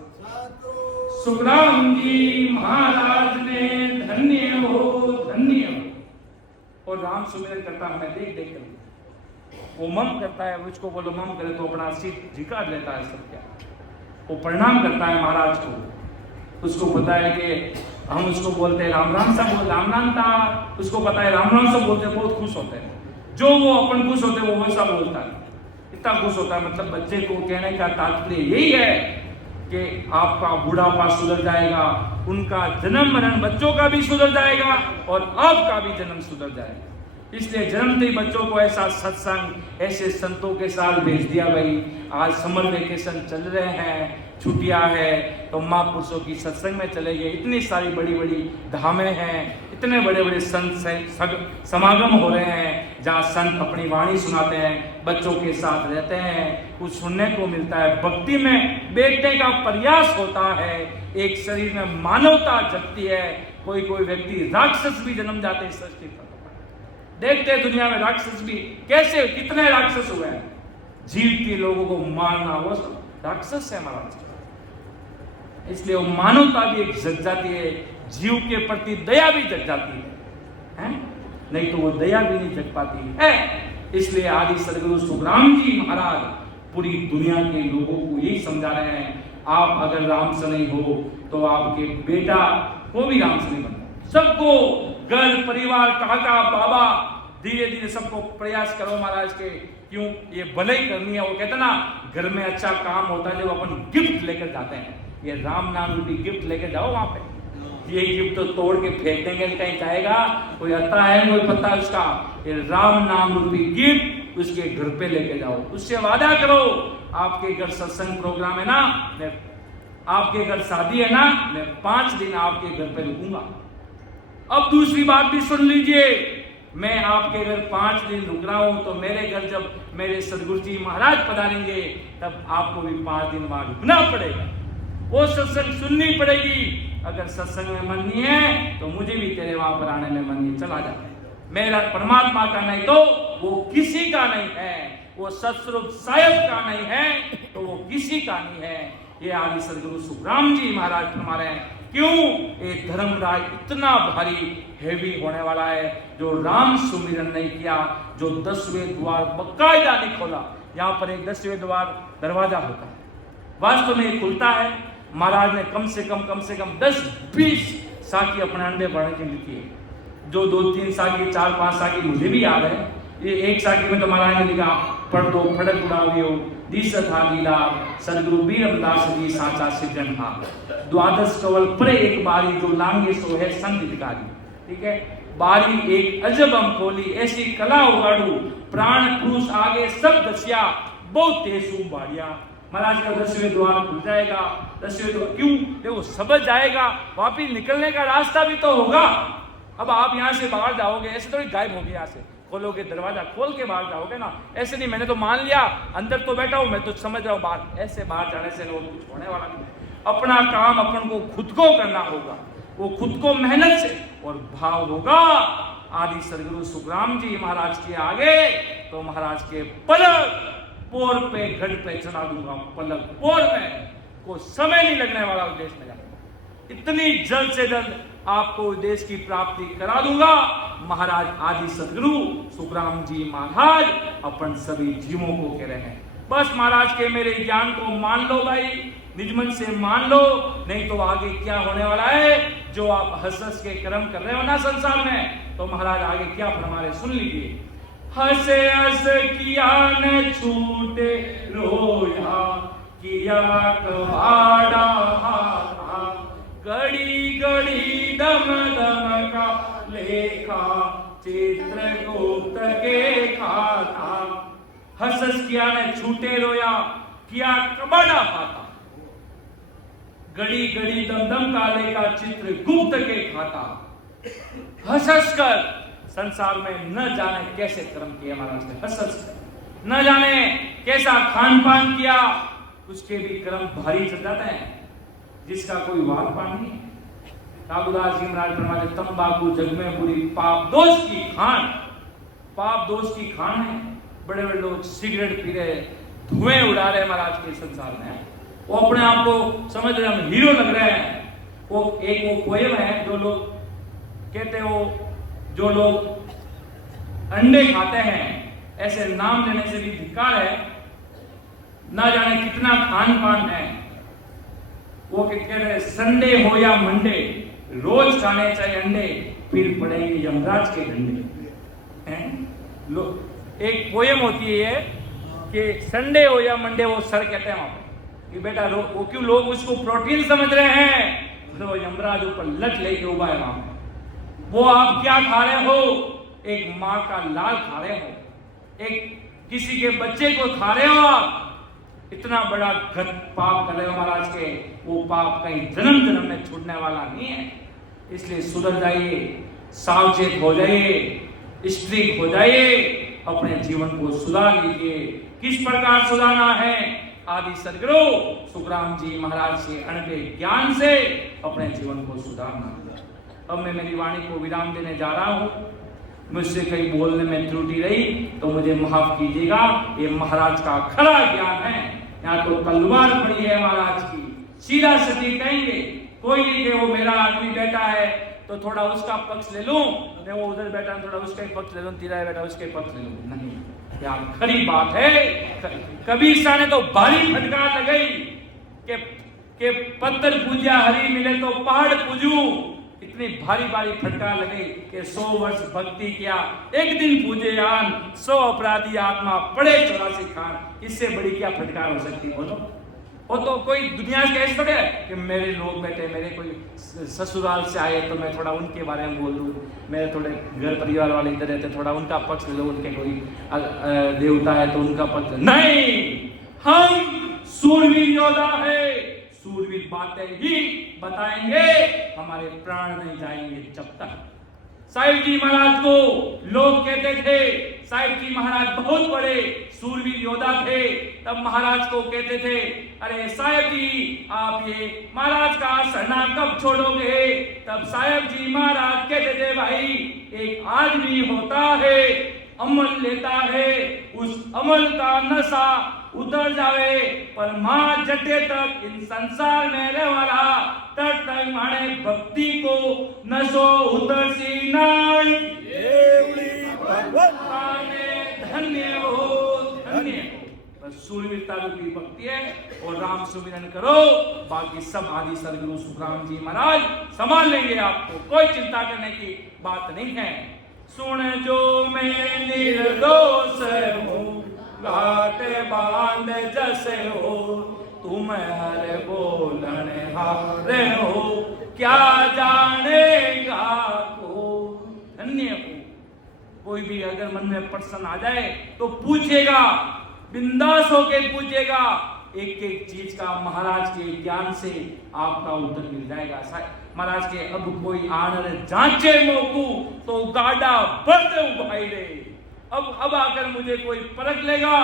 सुखराम जी महाराज ने धन्य हो, धन्य हो। और राम सुमिरन करता हमें देख देख कर वो मम करता है, मुझको बोलो मम करे तो अपना सीट झिका लेता है सब क्या। वो प्रणाम करता है महाराज को, उसको पता है कि हम उसको बोलते हैं राम राम साहब, बोल राम राम था, उसको पता है राम राम साहब बोलते बहुत खुश होते हैं। जो वो अपन खुश होते हैं वो वैसा बोलता है, इतना खुश होता है। मतलब बच्चे को कहने का तात्पर्य यही है कि आपका बुढ़ापा सुधर जाएगा, उनका जन्म मरण बच्चों का भी सुधर जाएगा और आपका भी जन्म सुधर जाएगा। इसलिए जन्मते ही बच्चों को ऐसा सत्संग, ऐसे संतों के साथ भेज दिया। भाई आज समर वेकेशन चल रहे हैं, छुट्टियां है, तो महापुरुषों की सत्संग में चले गए। इतनी सारी बड़ी बड़ी धामें हैं, इतने बड़े बड़े संत समागम हो रहे हैं जहाँ संत अपनी वाणी सुनाते हैं, बच्चों के साथ रहते हैं, कुछ सुनने को मिलता है, भक्ति में बैठने का प्रयास होता है, एक शरीर में मानवता जगती है। कोई कोई व्यक्ति राक्षस भी जन्म जाते हैं सृष्टि पर। देखते हैं दुनिया में राक्षस भी कैसे, कितने राक्षस हुए हैं। जीव के लोगों को मारना वो सब राक्षस है महाराज। इसलिए वो मानवता भी एक जग जाती है, जीव के प्रति दया भी जग जाती है? नहीं तो वो दया भी नहीं जग पाती है। इसलिए आदि सदगुरु सुखराम जी महाराज पूरी दुनिया के लोगों को यही समझा रहे हैं, आप अगर राम से नहीं हो तो आपके बेटा को भी राम से नहीं बनता। सबको घर परिवार काका बाबा धीरे धीरे सबको प्रयास करो महाराज के, क्यों ये भलाई करनी है। वो कहते ना घर में अच्छा काम होता है जब अपन गिफ्ट लेकर जाते हैं, ये राम नाम रूपी गिफ्ट लेकर जाओ वहां पे। ये गिफ्ट तो तोड़ के फेंक देंगे, कहीं जाएगा, कोई आता है कोई पता उसका। ये राम नाम रूपी गिफ्ट उसके घर पे लेके जाओ, उससे वादा करो आपके घर सत्संग प्रोग्राम है ना, मैं आपके घर शादी है ना, मैं 5 दिन आपके घर पे रुकूंगा। अब दूसरी बात भी सुन लीजिए, मैं आपके घर 5 दिन रुक रहा हूं तो मेरे घर जब मेरे सदगुरु जी महाराज पधारेंगे तब आपको भी 5 दिन वहां रुकना पड़ेगा। वो सत्संग सुननी पड़ेगी। अगर सत्संग में मन नहीं है तो मुझे भी तेरे वहां पर आने में मन नहीं, चला जा। मेरा परमात्मा का नहीं तो वो किसी का नहीं है, वो सत्स्वरूप साहेब का नहीं है तो वो किसी का नहीं है। ये आदि सदगुरु सुखराम जी महाराज फरमा रहे हैं। क्यों? एक धर्मराज इतना भारी हेवी होने वाला है जो राम सुमिरन नहीं किया, जो 10वें द्वार बकायदा नहीं खोला। यहाँ पर एक 10वें द्वार दरवाजा होता है, वास्तव में खुलता है। महाराज ने कम से कम 10-20 साकी अपने अंडे भरने के लिए किए, जो 2-3 साकी 4-5 साकी मुझे भी याद है। ये एक साकी में तो महाराज ने लिखा पढ़ दो फड़क उड़ावियो दिस था लीला सदगुरु बीरमदास जी साचा सिरजनहार। द्वादश कवल पर एक बारी जो लांगे सो है संग हितकारी। ठीक है, बारी एक अजब हम खोली ऐसी कला उगाड़ू प्राण पुरुष आगे सब दसिया बहुत तेसु बाड़िया। महाराज का 10वें द्वार खुल जाएगा। 10वें द्वार क्यों? देखो समझ जाएगा, वापिस निकलने का रास्ता भी तो होगा। अब आप यहाँ से बाहर जाओगे ऐसे थोड़ी गायब होगे, यहाँ से खोलोगे दरवाजा खोल के बाहर जाओगे ना, ऐसे नहीं। मैंने तो मान लिया अंदर तो बैठा हूं, मैं तो समझ रहा हूं बाहर, ऐसे बाहर जाने से लोग कुछ होने वाला नहीं। अपना काम अपन को खुद को करना होगा, वो खुद को मेहनत से और भाव होगा। आदि सदगुरु सुखराम जी महाराज के आगे तो महाराज के पलक पोर पे गढ़ पे चढ़ा दूंगा, पलक पोर में को समय नहीं लगने वाला उद्देश में जाऊंगा। इतनी जल्द से जल्द आपको उद्देश की प्राप्ति करा दूंगा। महाराज आदि सदगुरु सुखराम जी महाराज अपन सभी जीवों को कह रहे हैं, बस महाराज के मेरे ज्ञान को मान लो भाई, निज मन से मान लो, नहीं तो आगे क्या होने वाला है। जो आप हंस हंस के कर्म कर रहे हो ना संसार में, तो महाराज आगे क्या फरमा रहे सुन लीजिए। हंसे हंस किया न छूटे रोया किया कवाड़ा हारा, घड़ी घड़ी दम दम का लेखा चित्रगुप्त के खाता। हंस हंस किया ने छूटे रोया किया कबाड़ा खाता, घड़ी घड़ी दम दम का लेखा चित्रगुप्त के खाता। हंस हंस कर संसार में न जाने कैसे कर्म किए महाराज ने, हंस हंस कर न जाने कैसा खान पान किया, उसके भी कर्म भारी चल जाते हैं जिसका कोई वार पान नहीं। ठाकुरदास जी महाराज फरमाते तंबाकू जग में बुरी पाप दोष की खान, पाप दोष की खान है। बड़े बड़े लोग सिगरेट पी रहे, धुएं उड़ा रहे महाराज के संसार में, वो अपने आप को समझ रहे हम हीरो लग रहे हैं। वो पोएम है जो लोग कहते हो, जो लोग अंडे खाते हैं, ऐसे नाम लेने से भी धिक्कार है। ना जाने कितना खान पान है। वो कह रहे संडे हो या मंडे रोज खाने चाहिए अंडे, फिर पड़ेंगे यमराज के डंडे। एक पोएम होती है कि संडे हो या मंडे, वो सर कहते हैं वहां पर कि बेटा वो क्यों लोग उसको प्रोटीन समझ रहे हैं, तो यमराज ऊपर लट लेके उभा है वहां पर। वो आप क्या खा रहे हो? एक माँ का लाल खा रहे हो, एक किसी के बच्चे को खा रहे हो आप। इतना बड़ा घट पाप कर रहे हो महाराज के, वो पाप कहीं जन्म जन्म में छूटने वाला नहीं है। इसलिए सुधर जाइए, सावचेत हो जाइए, स्ट्रिक हो जाइए, अपने जीवन को सुधार लीजिए। किस प्रकार सुधारना है? आदि सदगुरु सुखराम जी महाराज के अनबे ज्ञान से अपने जीवन को सुधारना। अब मैं मेरी वाणी को विराम देने जा रहा हूं। मुझसे कहीं बोलने में त्रुटि रही तो मुझे माफ कीजिएगा। ये महाराज का खरा ज्ञान है। यहाँ तो तलवार पड़ी है महाराज की, सीधा सटी कहेंगे। कोई नहीं कि वो मेरा आदमी बैठा है तो थोड़ा उसका पक्ष ले लूं, मैं वो उधर बैठा थोड़ा उसका ही पक्ष ले लूं, तीरा बैठा उसके पक्ष ले लूं। नहीं, क्या खरी बात है। कबीर साहब ने तो भारी फटकार लगाई कि पत्थर पूजा हरी मिले तो पहाड़ पूजू। इतनी भारी भारी फटकार लगी कि 100 वर्ष भक्ति किया, एक दिन पूजे आन, 100 अपराधी आत्मा पड़े 84 खान। इससे बड़ी क्या फटकार हो सकती है बोलो? वो तो कोई दुनिया के ऐसे थोड़े कि मेरे लोग बैठे, मेरे कोई ससुराल से आए तो मैं थोड़ा उनके बारे में बोल दूं, मेरे थोड़े घर परिवार वाले इधर रहते, थोड़ा उनका पक्ष ले लो, उनके कोई देवता है तो उनका पक्ष। नहीं, हम सूरवीर योद्धा है, सूरवीर बातें ही बताएंगे, हमारे प्राण नहीं जाएंगे जब तक। साहिब जी महाराज को लोग कहते थे, साहिब जी महाराज बहुत बड़े सूरवीर योद्धा थे, तब महाराज को कहते थे, अरे साहिब जी आप ये महाराज का सरना कब छोड़ोगे? तब साहिब जी महाराज कहते थे, भाई एक आदमी होता है, अमल लेता है, उस अमल का नशा उतर जावे, पर मां जटे तक इन संसार में रहे वाला तब तक माने भक्ति को नशो उतर सी नाई। धन्य हो धन्य हो। बस सूरवीरता की भक्ति है और राम सुमिरन करो, बाकी सब आदि सदगुरु सुखराम जी महाराज संभाल लेंगे आपको, कोई चिंता करने की बात नहीं है। सुन जो मैं निर्दोष हूँ, घाट बांध जैसे हो, तुम हर बोलन हारे हो, क्या जानेगा को। धन्य हो। कोई भी अगर मन में प्रश्न आ जाए तो पूछेगा, बिंदास होके पूछेगा, एक एक चीज का महाराज के ज्ञान से आपका उत्तर मिल जाएगा। महाराज के अब कोई आनर जांचे मोकू तो गाड़ा बढ़ते भाई रे, अब आकर मुझे कोई परख लेगा,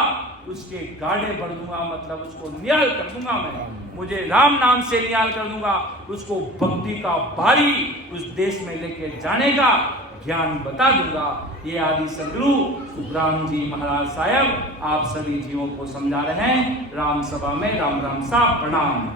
उसके गाड़े बढ़ दूंगा, मतलब उसको नियाल कर दूंगा मैं, मुझे राम नाम से नियाल कर दूंगा, उसको भक्ति का भारी उस देश में लेके जाने का ज्ञान बता दूंगा। ये आदि सदगुरु सुखराम जी महाराज साहब आप सभी जीवों को समझा रहे हैं। राम सभा में राम राम सा प्रणाम।